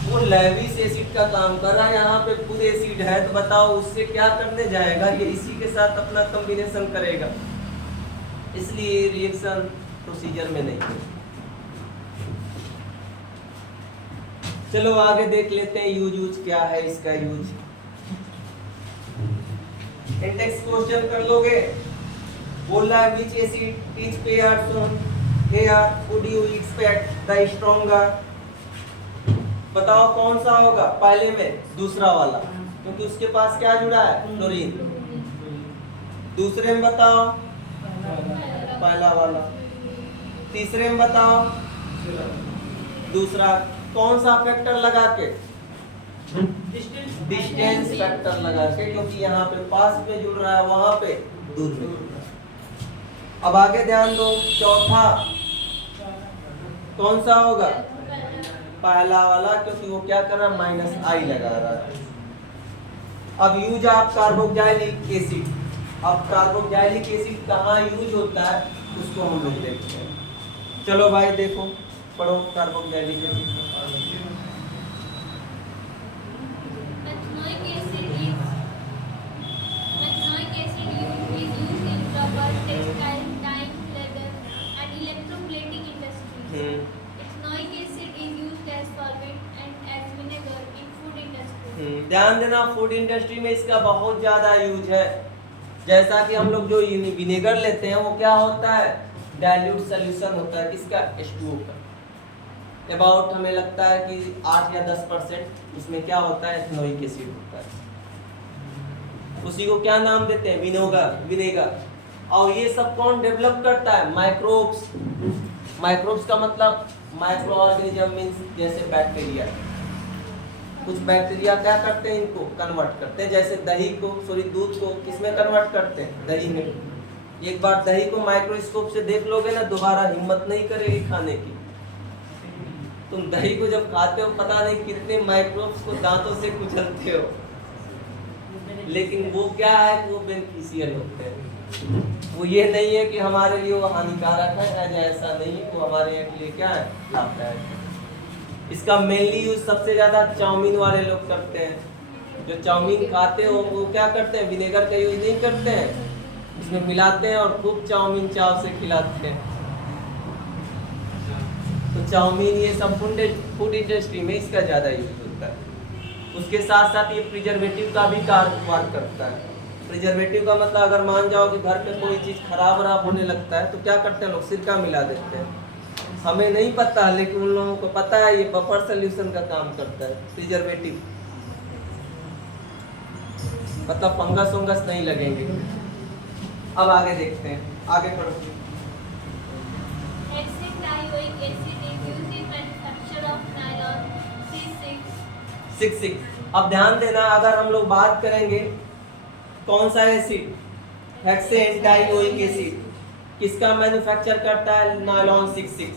वो लेविस एसिड का काम कर रहा है, यहाँ पे खुद एसिड है, तो बताओ उससे क्या करने जाएगा, ये इसी के साथ अपना कॉम्बिनेशन करेगा, इसलिए रिएक्शन प्रोसीजर में नहीं है। चलो आगे देख लेते हैं यूज क्या है इसका यूज। इंडेक्स क्वेश्चन कर लोगे, बोल रहा है विच acid is paired on here would you expect the stronger. बताओ कौन सा होगा पहले में, दूसरा वाला, क्योंकि उसके पास क्या जुड़ा है क्लोरीन। दूसरे में बताओ पहला वाला, तीसरे में बताओ दूसरा। कौन सा फैक्टर लगा के, डिस्टेंस फैक्टर लगा के, क्योंकि यहाँ पे पास में जुड़ रहा है, वहां पे दूर में जुड़ रहा है। अब आगे ध्यान दो, चौथा कौन सा होगा, पहला वाला, क्योंकि वो क्या कर रहा है माइनस आई लगा रहा है। अब यूज आप कार्बोक्सिलिक एसिड, अब कार्बोक्सिलिक एसिड कहाँ यूज होता है उसको हम लोग देखते हैं। चलो भाई देखो, पढ़ो carboxylic acid. Methanoic acid is used in rubber, textile, dyeing, leather, and electroplating industries. Ethanoic acid is used as solvent and as vinegar in food industry. ध्यान देना, फूड इंडस्ट्री में इसका बहुत ज्यादा यूज है। जैसा कि हम लोग जो विनेगर लेते हैं वो क्या होता है, डाइल्यूट सोल्यूशन होता है, किसका, H2O का। अबाउट हमें लगता है कि 8 या 10% उसमें क्या होता है, एथेनोइक एसिड होता है। उसी को क्या नाम देते हैं, विनेगर। और ये सब कौन डेवलप करता है, माइक्रोब्स। माइक्रोब्स का मतलब माइक्रो ऑर्गेनिज्म मींस जैसे बैक्टीरिया। कुछ बैक्टीरिया क्या करते हैं, इनको कन्वर्ट करते हैं। जैसे दही को, दूध को किसमें कन्वर्ट करते हैं, दही में। एक बार दही को माइक्रोस्कोप से देख लोगे ना, दोबारा हिम्मत नहीं करेगी खाने की। तुम दही को जब खाते हो पता नहीं कितने माइक्रोब्स को दांतों से कुचलते हो, लेकिन वो क्या है, वो बेनिफिशियल होते हैं। वो ये नहीं है कि हमारे लिए वो हानिकारक है, ऐसा नहीं है, वो हमारे लिए क्या है, लाभदायक है। इसका मेनली यूज सबसे ज्यादा चाउमीन वाले लोग करते हैं। जो चाउमीन खाते हो वो क्या करते हैं, विनेगर का यूज नहीं करते हैं, उसमें मिलाते हैं और खूब चाउमीन चाव से खिलाते हैं। तो चाउमीन ये सब फूड इंडस्ट्री में इसका ज़्यादा यूज होता है। उसके साथ साथ ये प्रिजर्वेटिव का भी कार्य करता है। प्रिजर्वेटिव का मतलब अगर मान जाओ कि घर पे कोई चीज़ खराब होने लगता है तो क्या करते हैं लोग, सिरका मिला देते हैं। हमें नहीं पता, लेकिन उन लोगों को पता है ये बफर सोल्यूशन का काम करता है प्रिजर्वेटिव, मतलब फंगस वंगस नहीं लगेंगे। अब आगे देखते हैं, आगे पढ़ो। Hexane-dioic acid is used in manufacture of nylon, C6. अब ध्यान देना, अगर हम लोग बात करेंगे कौन सा एसिड, हेक्सेन डाइओइक एसिड, किसका मैन्युफैक्चर करता है, नायलॉन 66।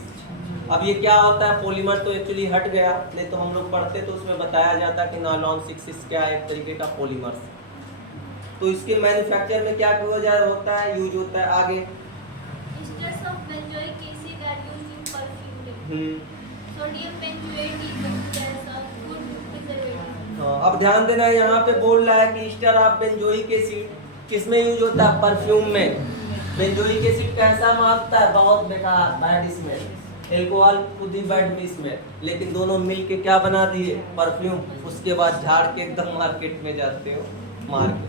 अब ये क्या होता है, पॉलीमर तो एक्चुअली हट गया, नहीं तो हम लोग पढ़ते तो उसमें बताया जाता कि नायलॉन 66 क्या है, एक तरीके का पॉलीमर। तो इसके मैन्युफैक्चर में क्या होता है, यूज होता है। आगे Esters of benzoic acid are used in perfumery. Sodium benzoate is used as a food preservative. अब ध्यान देना, यहाँ पे बोल रहा है कि ईस्टर ऑफ बेंजोइक एसिड किसमें यूज होता है, परफ्यूम में। बेंजोइक एसिड कैसा मारता है, बहुत बेकार, बैड स्मेल। एल्कोहल खुद ही बैड स्मेल, लेकिन दोनों मिल के क्या बना दिए, परफ्यूम। उसके बाद झाड़ के एकदम मार्केट में जाते हो मार के।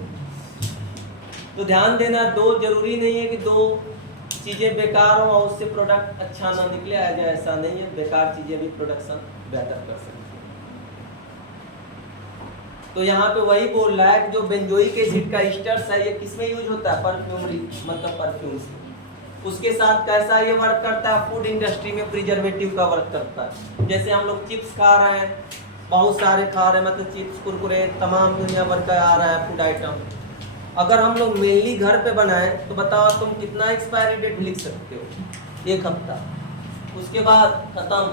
तो ध्यान देना, दो जरूरी नहीं है कि दो चीज़ें बेकार हो और उससे प्रोडक्ट अच्छा ना निकले, ऐसा नहीं है। बेकार चीज़ें भी प्रोडक्शन बेहतर कर सकती हैं। तो यहाँ पे वही बोल रहा है कि जो बेंजोइक एसिड का ईस्टर्स है, ये किसमें यूज होता है, परफ्यूमरी, मतलब परफ्यूम से। उसके साथ कैसा ये वर्क करता है, फूड इंडस्ट्री में प्रिजर्वेटिव का वर्क करता है। जैसे हम लोग चिप्स खा रहे हैं, बहुत सारे खा रहे हैं, मतलब चिप्स, कुरकुरे, तमाम दुनिया भर का आ रहा है फूड आइटम। अगर हम लोग मेनली घर पे बनाएं तो बताओ तुम कितना एक्सपायरी डेट लिख सकते हो, 1 हफ्ता, उसके बाद खत्म।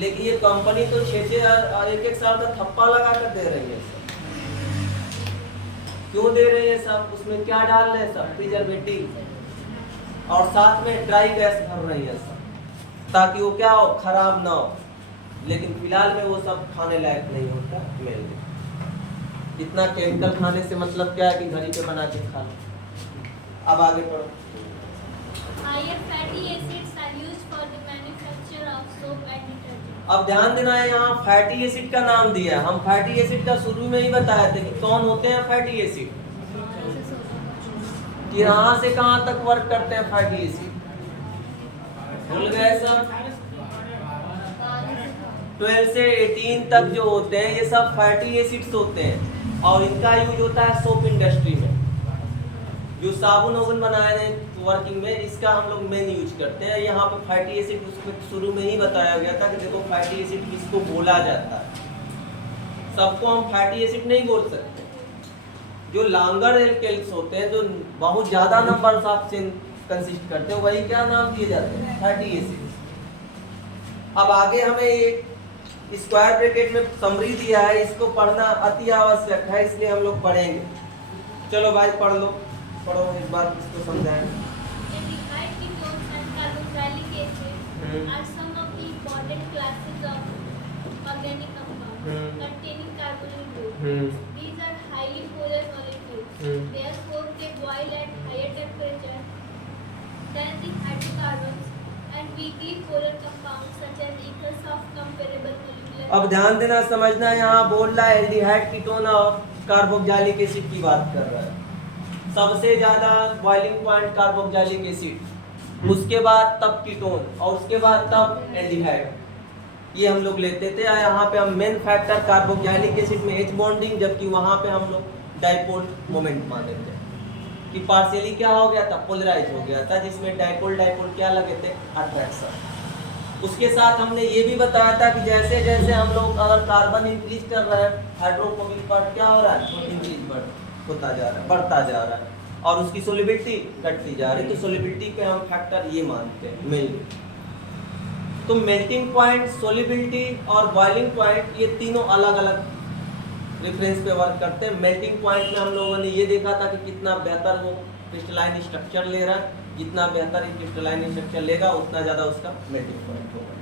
लेकिन ये कंपनी तो 6-6 1-1 साल का थप्पा लगा कर दे रही है। क्यों दे रहे हैं सब? उसमें क्या डाल रहे हैं सब? प्रिजर्वेटिव, और साथ में ड्राई गैस भर रही है सब, ताकि वो क्या हो, खराब ना हो। लेकिन फिलहाल में वो सब खाने लायक नहीं होता मेरे लिए। इतना केमिकल खाने से मतलब क्या है कि घर ही पे बना के खा लो। अब आगे पढ़ो। Higher fatty acids are used for the manufacture of soap and detergent. अब ध्यान देना है, यहाँ फैटी एसिड का नाम दिया है। हम फैटी एसिड का शुरू में ही बताए थे कि कौन होते हैं फैटी एसिड, कि यहाँ से कहाँ तक वर्क करते हैं फैटी एसिड, भूल गए सब? 12 से 18 तक जो होते हैं ये सब फैटी एसिड्स होते हैं, और इनका यूज होता है सोप इंडस्ट्री में। जो साबुन वाबुन बनाए हैं वर्किंग में, इसका हम लोग मेन यूज करते हैं। यहाँ पे फैटी एसिड उसमें शुरू में ही बताया गया था कि देखो फैटी एसिड किसको बोला जाता है। सबको हम फैटी एसिड नहीं बोल सकते। जो लॉन्गर एल्केन्स होते हैं, जो बहुत ज़्यादा नंबर ऑफ चेन कंसिस्ट करते हैं, वही क्या नाम दिए जाते हैं, फैटी एसिड। अब आगे हमें एक स्क्वायर ब्रैकेट में समरी दिया है, इसको पढ़ना अति आवश्यक है, इसलिए हम लोग पढ़ेंगे। चलो भाई पढ़ लो, पढ़ो एक बार इसको समझाएंगे। Aldehyde ketones and carboxylic acid are some of the important classes of organic compounds containing carbonyl group. These are highly polar molecules. Therefore, they boil at higher temperature than the hydrocarbons and weakly polar compounds such as ethers of comparable molecular. अब ध्यान देना, समझना, यहाँ बोल रहा है aldehyde ketone और carboxylic acid की बात कर रहा है। सबसे ज्यादा बॉइलिंग पॉइंट कार्बोक्सिलिक एसिड, उसके बाद तब कीटोन, और उसके बाद तब एल्डिहाइड। ये हम लोग लेते थे। यहाँ पे हम मेन फैक्टर कार्बोक्सिलिक एसिड में H बॉन्डिंग, जबकि वहाँ पे हम लोग डाइपोल मोमेंट माने थे कि पार्शियली क्या हो गया था, पोलराइज हो गया था, जिसमें डाइपोल डाइपोल क्या लगे थे, अट्रैक्शन। उसके साथ हमने ये भी बताया था कि जैसे जैसे हम लोग अगर कार्बन इंक्रीज कर रहे हैं, हाइड्रोफोबिक पार्ट क्या हो रहा है, इंक्रीज होता जा रहा है, बढ़ता जा रहा है, और उसकी सोलिबिलिटी घटती जा रही है। तो सोलिबिलिटी पे हम फैक्टर ये मानते हैं मेनली। तो मेल्टिंग पॉइंट, सोलिबिलिटी और बॉइलिंग पॉइंट, ये तीनों अलग अलग रेफरेंस पे वर्क करते हैं। मेल्टिंग पॉइंट में हम लोगों ने ये देखा था कि कितना बेहतर वो क्रिस्टलाइन स्ट्रक्चर ले रहा है, जितना बेहतर क्रिस्टलाइन स्ट्रक्चर लेगा उतना ज़्यादा उसका मेल्टिंग पॉइंट होगा।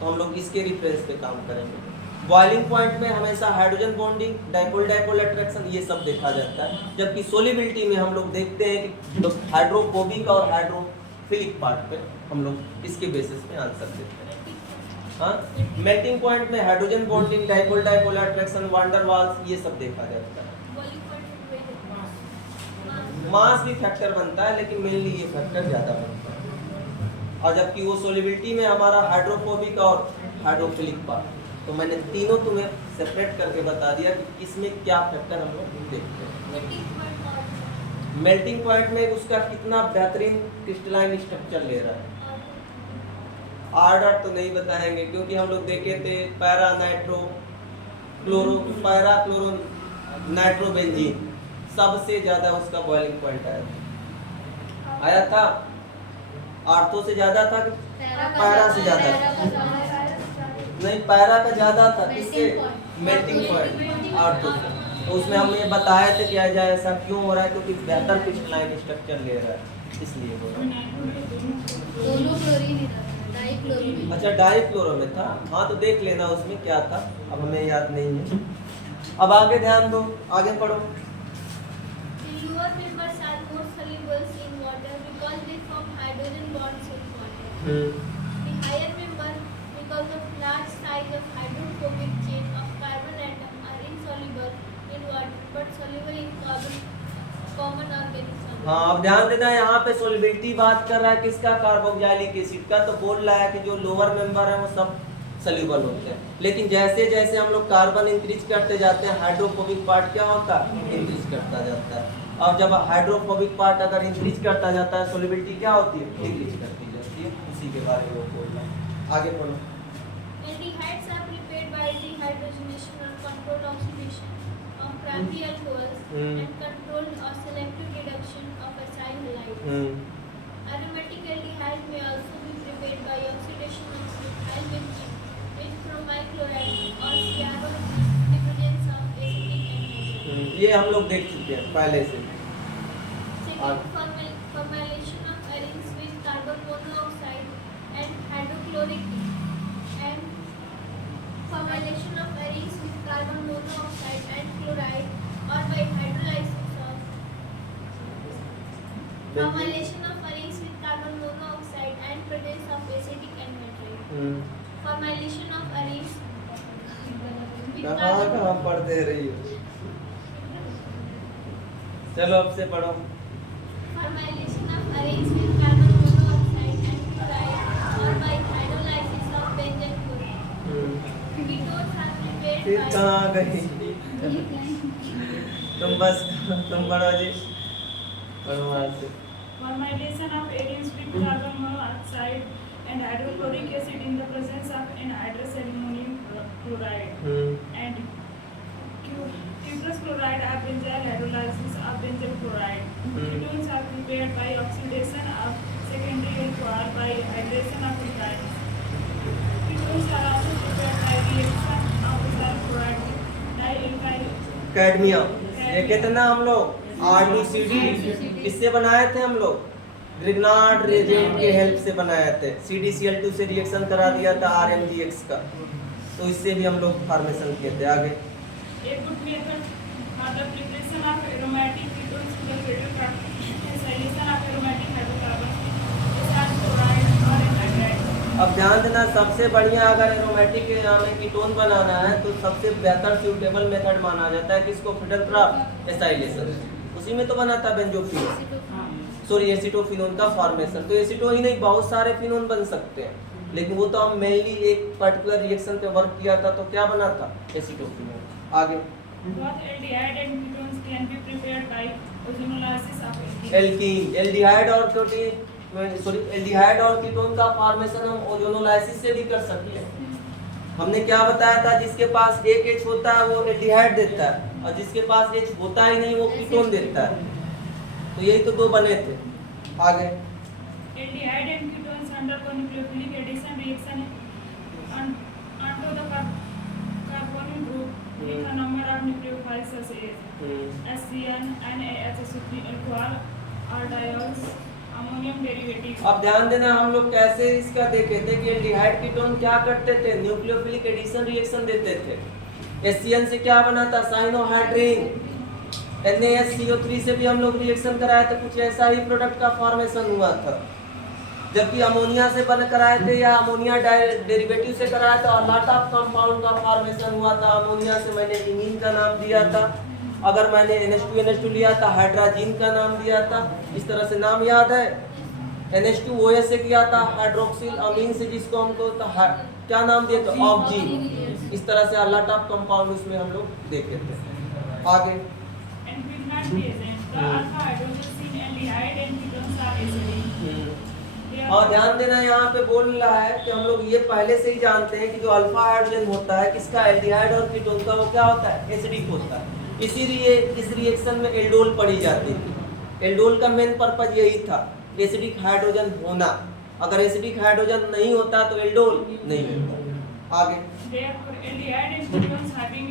तो हम लोग इसके रेफरेंस पे काम करेंगे। बॉइलिंग पॉइंट में हमेशा hydrogen bonding, dipole dipole attraction, ये सब देखा जाता है। जबकि सोलिबिलिटी में हम लोग देखते हैं कि हाइड्रोफोबिक और हाइड्रोफिलिक पार्ट पे हम लोग इसके बेसिस पे आंसर देते हैं। हाँ, मेल्टिंग पॉइंट में hydrogen bonding, dipole dipole attraction, van der Waals, ये सब देखा जाता है। Boiling point is मास भी फैक्टर बनता है, लेकिन मेनली ये फैक्टर ज़्यादा बनता है। और जबकि वो सोलिबिलिटी में हमारा हाइड्रोफोबिक और हाइड्रोफिलिक पार्ट। तो मैंने तीनों तुम्हें सेपरेट करके बता दिया कि किसमें क्या फैक्टर हम लोग देखते हैं। melting point और मेल्टिंग पॉइंट में उसका कितना बेहतरीन क्रिस्टलाइन स्ट्रक्चर ले रहा है। आर्डर तो नहीं बताएंगे, क्योंकि हम लोग देखे थे para nitro chloro, para chloro nitrobenzene, सबसे ज़्यादा उसका बॉइलिंग पॉइंट आया था। आर्थो से ज़्यादा था कि पैरा से ज़्यादा था? नहीं, पैरा का ज़्यादा था। किससे? मेल्टिंग पॉइंट, आर्थो से। तो उसमें हमने बताया था कि ऐसा क्यों हो रहा है, क्योंकि बेहतर क्रिस्टलाइन स्ट्रक्चर ले रहा है, इसलिए हो रहा है। अच्छा, डाइक्लोरो में था। हाँ, तो देख लेना उसमें क्या था, अब हमें याद नहीं है। अब आगे ध्यान दो, आगे पढ़ो। The lower members are more soluble in water because they form hydrogen bonds with water. The higher member, because of large size of hydrophobic chain of carbon atom, are insoluble in water but soluble in common organic solvent. हाँ, अब ध्यान देना, यहाँ पे solubility बात कर रहा है किसका, कार्बोक्सिलिक एसिड का। तो बोल रहा है कि जो लोअर मेंबर है वो सब सोल्यूबल होते हैं, लेकिन जैसे जैसे हम लोग कार्बन इंक्रीज करते जाते हैं, हाइड्रोफोबिक पार्ट क्या होता है, इंक्रीज करता जाता है। और जब हाइड्रोफोबिक पार्ट अगर इंक्रीज करता जाता है, सोलिबिलिटी क्या होती है, डिक्रीज करती जाती है। उसी के बारे में वो बोल रहा है। आगे पढ़ो। Aldehydes are prepared by dehydrogenation or controlled oxidation of primary alcohols and controlled or selective reduction of acyl halides. Aromatic aldehyde may also be prepared by oxidation of methyl benzene with bromine chloride or CRO, the presence of acetic anhydride. ये हम लोग देख चुके हैं पहले से। Second, formylation of arenes with carbon monoxide and hydrochloric and formylation of arenes with carbon monoxide and chloride or by hydrolysis of formylation of arenes with carbon monoxide and presence of acidic anhydride. Formylation of arenes with कहाँ पढ़ते रही हो? चलो अब से पढ़ो। formylation of arenes with carbon monoxide and chloride or by hydrolysis of benzene chloride. Ketones are prepared फिर by कहाँ गई? तुम पढ़ो जी, पढ़ो आज से। Formylation of arenes with carbon monoxide and hydrochloric acid in the presence of anhydrous ammonium chloride and cuprous chloride or benzyl hydrolysis of benzyl chloride. Ketones are prepared by oxidation of secondary alcohol by hydration of alkynes. Ketones are also prepared by reaction of ethyl chloride with dialkyl cadmium, ये कितना हम लोग RDCD किससे बनाए थे हम लोग? Grignard Regent के हेल्प से बनाए थे। CdCl2 से रिएक्शन करा दिया था RMgX का, तो इससे भी हम लोग फॉर्मेशन किए थे। आगे A good method for the preparation of aromatic ketones is the acylation of aromatic hydrocarbons with ethyl chloride or anhydride. अब ध्यान देना, सबसे बढ़िया अगर एरोमेटिक हमें कीटोन बनाना है तो सबसे बेहतर सूटेबल मेथड माना जाता है किसको? Friedel-Crafts acylation. उसी में तो बना था बेंजोफिनोन, सॉरी एसिटोफिनोन का फॉर्मेशन। तो एसिटो ही नहीं, बहुत सारे फिनोन बन सकते हैं, लेकिन वो तो हम मेनली एक पर्टिकुलर रिएक्शन पे वर्क किया था, तो क्या बना था? एसिटोफिनोन। आगे Both aldehyde and ketones can be prepared by ozonolysis of alkene. Alkene, aldehyde और एल्डिहाइड और कीटोन का फॉर्मेशन हम ओजोनोलाइसिस से भी कर सकते हैं। हमने क्या बताया था? जिसके पास एक H होता है वो एल्डिहाइड देता है, और जिसके पास H होता ही नहीं वो कीटोन देता है। तो यही तो दो बने थे। आगे Aldehyde and ketones undergo nucleophilic addition reaction onto the carbonyl group with a number of nucleophiles such as HCN, NaHSO3, alcohol, aldiols, ammonium derivatives. अब ध्यान देना, हम लोग कैसे इसका देखे थे कि एल्डिहाइड कीटोन क्या करते थे? न्यूक्लियोफिलिक एडिशन रिएक्शन देते थे। HCN से क्या बना था? साइनोहाइड्रिन। NaSCO3 से भी हम लोग रिएक्शन कराए थे, कुछ ऐसा ही प्रोडक्ट का फॉर्मेशन हुआ था। जबकि अमोनिया से बन कराए थे या अमोनिया डेरिवेटिव से कराया था, और लॉट ऑफ कंपाउंड का फॉर्मेशन हुआ था। अमोनिया से मैंने इमीन का नाम दिया था, अगर मैंने NH2 लिया था हाइड्राजीन का नाम दिया था। इस तरह से नाम याद है। NH2OH से किया था हाइड्रोक्सिल अमीन से, जिसको हमको क्या नाम दिया था? ऑक्जीन। इस तरह से लॉट ऑफ कंपाउंड उसमें हम लोग देखे थे। आगे And with not present, the alpha hydroxy aldehyde and ketones are acidic. और ध्यान देना, यहाँ पे बोल रहा है कि हम लोग ये पहले से ही जानते हैं कि जो अल्फा हाइड्रोजन होता है किसका? एल्डिहाइड और कीटोन का, वो क्या होता है? एसिडिक होता है। इसीलिए इस रिएक्शन में एल्डोल पढ़ी जाती थी। एल्डोल का मेन पर्पज यही था, एसिडिक हाइड्रोजन होना। अगर एसिडिक हाइड्रोजन नहीं होता तो एल्डोल नहीं होता। आगे Therefore, aldehyde and ketones having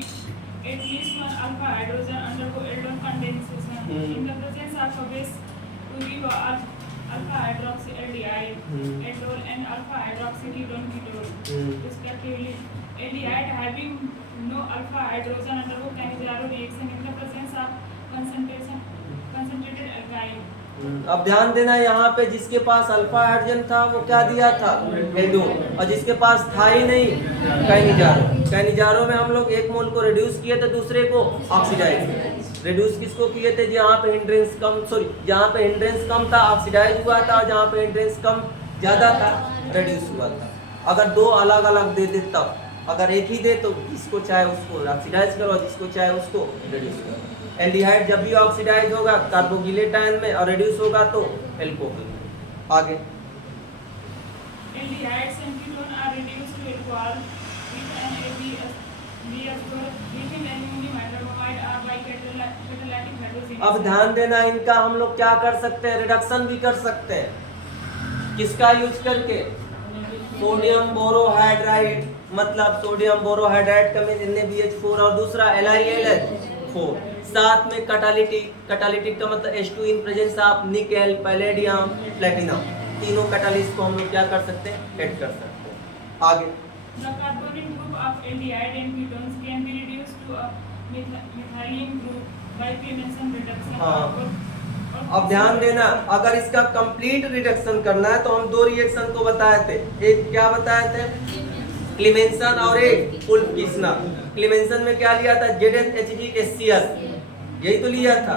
at least one alpha hydrogen undergo aldol condensation in the presence of a base to give alpha hydroxy aldehyde, aldol and alpha hydroxy ketone respectively. Aldehyde having no alpha hydrogen undergo Cannizzaro reaction in the presence of concentrated alkyne. अब ध्यान देना, यहाँ पे जिसके पास alpha hydrogen था वो क्या दिया था? एल्डोल। और जिसके पास था ही नहीं, कैनिजारो। कैनिजारो में हम लोग एक मोल को रिड्यूस किए थे, दूसरे को ऑक्सीडाइज। रिड्यूस किसको किए थे? जहाँ पे हिंड्रेंस कम, जहाँ पे हिंड्रेंस कम था ऑक्सीडाइज हुआ था, और जहाँ पे हिंड्रेंस कम ज़्यादा था रिड्यूस हुआ था। अगर दो अलग अलग दे देता, अगर एक ही दे तो जिसको चाहे उसको ऑक्सीडाइज करो, जिसको चाहे उसको रिड्यूस करो। एल्डिहाइड जब भी ऑक्सीडाइज होगा कार्बोक्सिलेट आयन में, और रिड्यूस होगा तो एल्कोहल में। आगे Aldehydes and ketone are reduced to alcohol with an BF4 with an ammonium hydrochloride or by catalytic hydrogenation. अब ध्यान देना, इनका हम लोग क्या कर सकते हैं? रिडक्शन भी कर सकते हैं। किसका यूज करके? सोडियम बोरोहाइड्राइड, मतलब सोडियम बोरोहाइड्राइड का मीन NaBH4 और दूसरा LiLH 4, साथ में कैटालिटिक का मतलब H2 in presence of nickel, palladium, platinum, तीनों कैटालिस्ट को हम लोग क्या कर सकते हैं, ऐड कर सकते हैं। आगे The carbonyl group of aldehyde and ketones can be reduced to a methylene group by Clemmensen reduction. हाँ। अब ध्यान देना, अगर इसका कंप्लीट रिडक्शन करना है तो हम दो रिएक्शन को बताए थे, एक क्या बताए थे, क्लेमेंसन और एक उल्फ-किस्नर। क्लेमेंसन में क्या लिया था, ZnHgHCl, यही तो लिया था,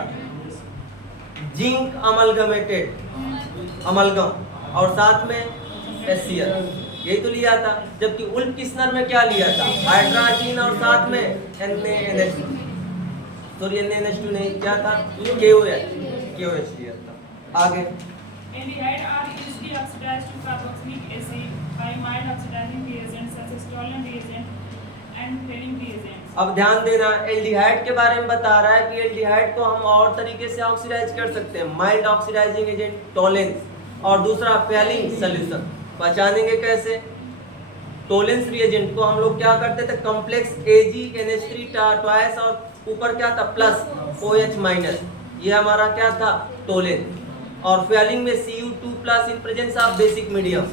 जिंक अमलगमेटेड अमलगम, और साथ में HCl, यही तो लिया था। जबकि उल्फ-किस्नर में क्या लिया था, हाइड्रोजन और साथ में NaNH2, सॉरी NaNH2 नहीं, क्या था, KOH लिया था। आगे Aldehyde are easily oxidized to carboxylic acid by mild oxidizing reagents such as toluene reagent and Fehling reagents. अब ध्यान देना, एल्डिहाइड के बारे में बता रहा है कि एल्डिहाइड को हम और तरीके से ऑक्सीडाइज कर सकते हैं, माइल्ड ऑक्सीडाइजिंग एजेंट टोलेंस, और दूसरा फेलिंग सॉल्यूशन। पहचानेंगे कैसे, टोलेंस रिएजेंट को हम लोग क्या करते थे, कॉम्प्लेक्स AgNH3 ट्वाइस और ऊपर क्या था प्लस OH माइनस, ये हमारा क्या था टोलेन, और फेलिंग में Cu2 plus in presence of basic medium,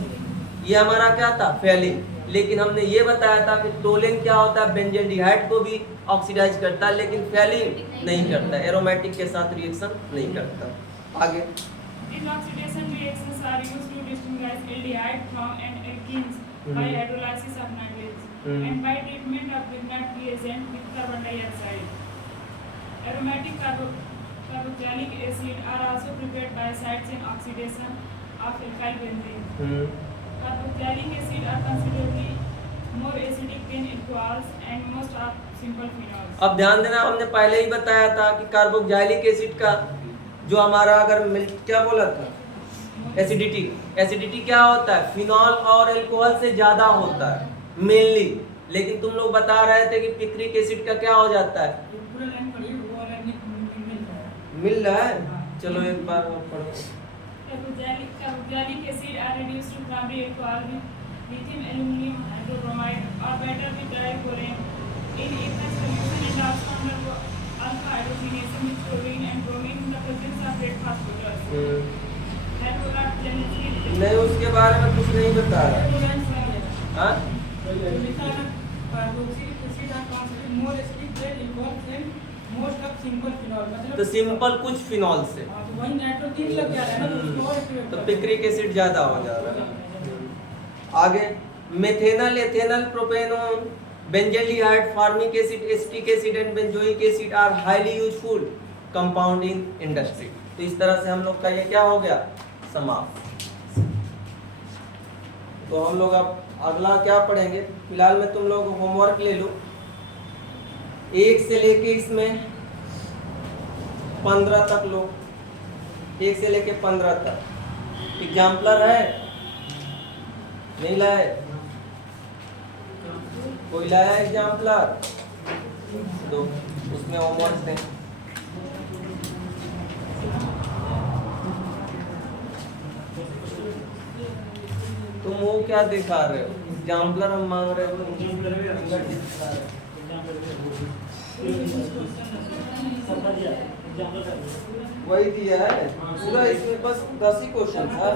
ये हमारा क्या था फेलिंग। लेकिन हमने ये बताया था कि टोलेन क्या होता है, बेंजल्डिहाइड को भी ऑक्सीडाइज करता है लेकिन फेलिंग नहीं करता, एरोमेटिक के साथ रिएक्शन नहीं करता। आगे These oxidation reactions are used to distinguish aldehyde from alkenes by hydrolysis of nitrates and by treatment of Grignard reagent with carbon dioxide. Aromatic carboxylic acid are also prepared by side chain oxidation of alkyl benzene. Carboxylic acid are considerably more acidic than alcohols and most of simple phenols. अब ध्यान देना, हमने पहले ही बताया था कि carboxylic acid का जो हमारा अगर क्या बोला था, एसिडिटी क्या होता है, फिनॉल और अल्कोहल से ज्यादा होता है मेनली। लेकिन तुम लोग बता रहे थे कि पिक्रिक एसिड का क्या हो जाता है, मिल रहा है, चलो एक बार और पढ़ो। Carboxylic acid are reduced to primary alcohol with lithium aluminum hydrobromide or better with dichlorine in aqueous solution and also undergo alpha hydrogenation with chlorine and bromine in the presence of red phosphorus. Hydrogenesis नहीं, उसके बारे में कुछ नहीं बता रहा। हाँ? तो सिंपल कुछ फिनॉल से, तो पिक्रिक एसिड ज्यादा हो जा रहा है। आगे methanal, ethanal, propanone, benzaldehyde, formic acid, acetic acid and benzoic acid are highly useful compound in industry. तो इस तरह से हम लोग का ये क्या हो गया, समाप्त। तो हम लोग अब अगला क्या पढ़ेंगे, फिलहाल में तुम लोग होमवर्क ले लो, 1 से लेके इसमें 15 तक लो, 1 से लेके 15 तक। एग्जाम्पलर है, नहीं लाए, कोई लाया एग्जाम्पलर, दो, उसमें होमवर्क दें। तुम वो क्या दिखा रहे हो, एग्जाम्पलर हम मांग रहे हो, वही दिया है पूरा, इसमें बस 10 ही क्वेश्चन था।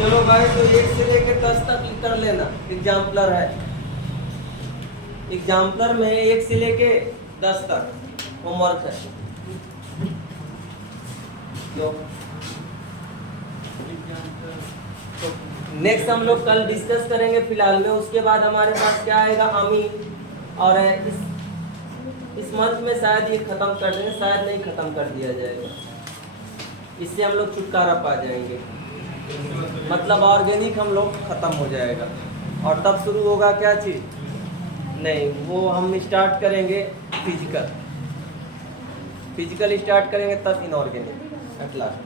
चलो भाई, तो 1 से लेकर 10 तक कर लेना, एग्जाम्पलर है। एग्जाम्पलर में 1 से लेके 10 तक होमवर्क है। नेक्स्ट हम लोग कल डिस्कस करेंगे फिलहाल में, उसके बाद हमारे पास क्या आएगा, अमीन, और इस मंथ में शायद ये खत्म कर देंगे, शायद नहीं खत्म कर दिया जाएगा, इससे हम लोग छुटकारा पा जाएंगे, मतलब ऑर्गेनिक हम लोग खत्म हो जाएगा। और तब शुरू होगा क्या चीज़, नहीं वो हम स्टार्ट करेंगे फिजिकल स्टार्ट करेंगे, तब इनऑर्गेनिक एट लास्ट।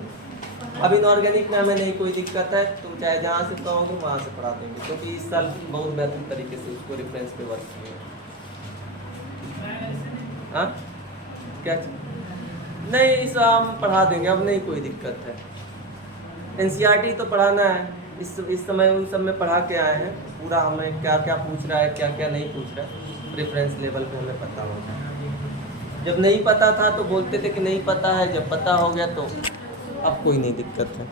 अब इनऑर्गेनिक में हमें नहीं कोई दिक्कत है, तुम चाहे जहाँ से कहोगे वहाँ से पढ़ा देंगे, क्योंकि इस साल बहुत बेहतरीन तरीके से उसको रेफरेंस पे वर्क किए। हाँ क्या, नहीं इस हम पढ़ा देंगे, अब नहीं कोई दिक्कत है। NCERT तो पढ़ाना है। इस समय उन सब में पढ़ा के आए हैं, पूरा हमें क्या क्या पूछ रहा है, क्या क्या नहीं पूछ रहा है, प्रेफरेंस लेवल पे हमें पता होता है। जब नहीं पता था तो बोलते थे कि नहीं पता है, जब पता हो गया तो अब कोई नहीं दिक्कत है।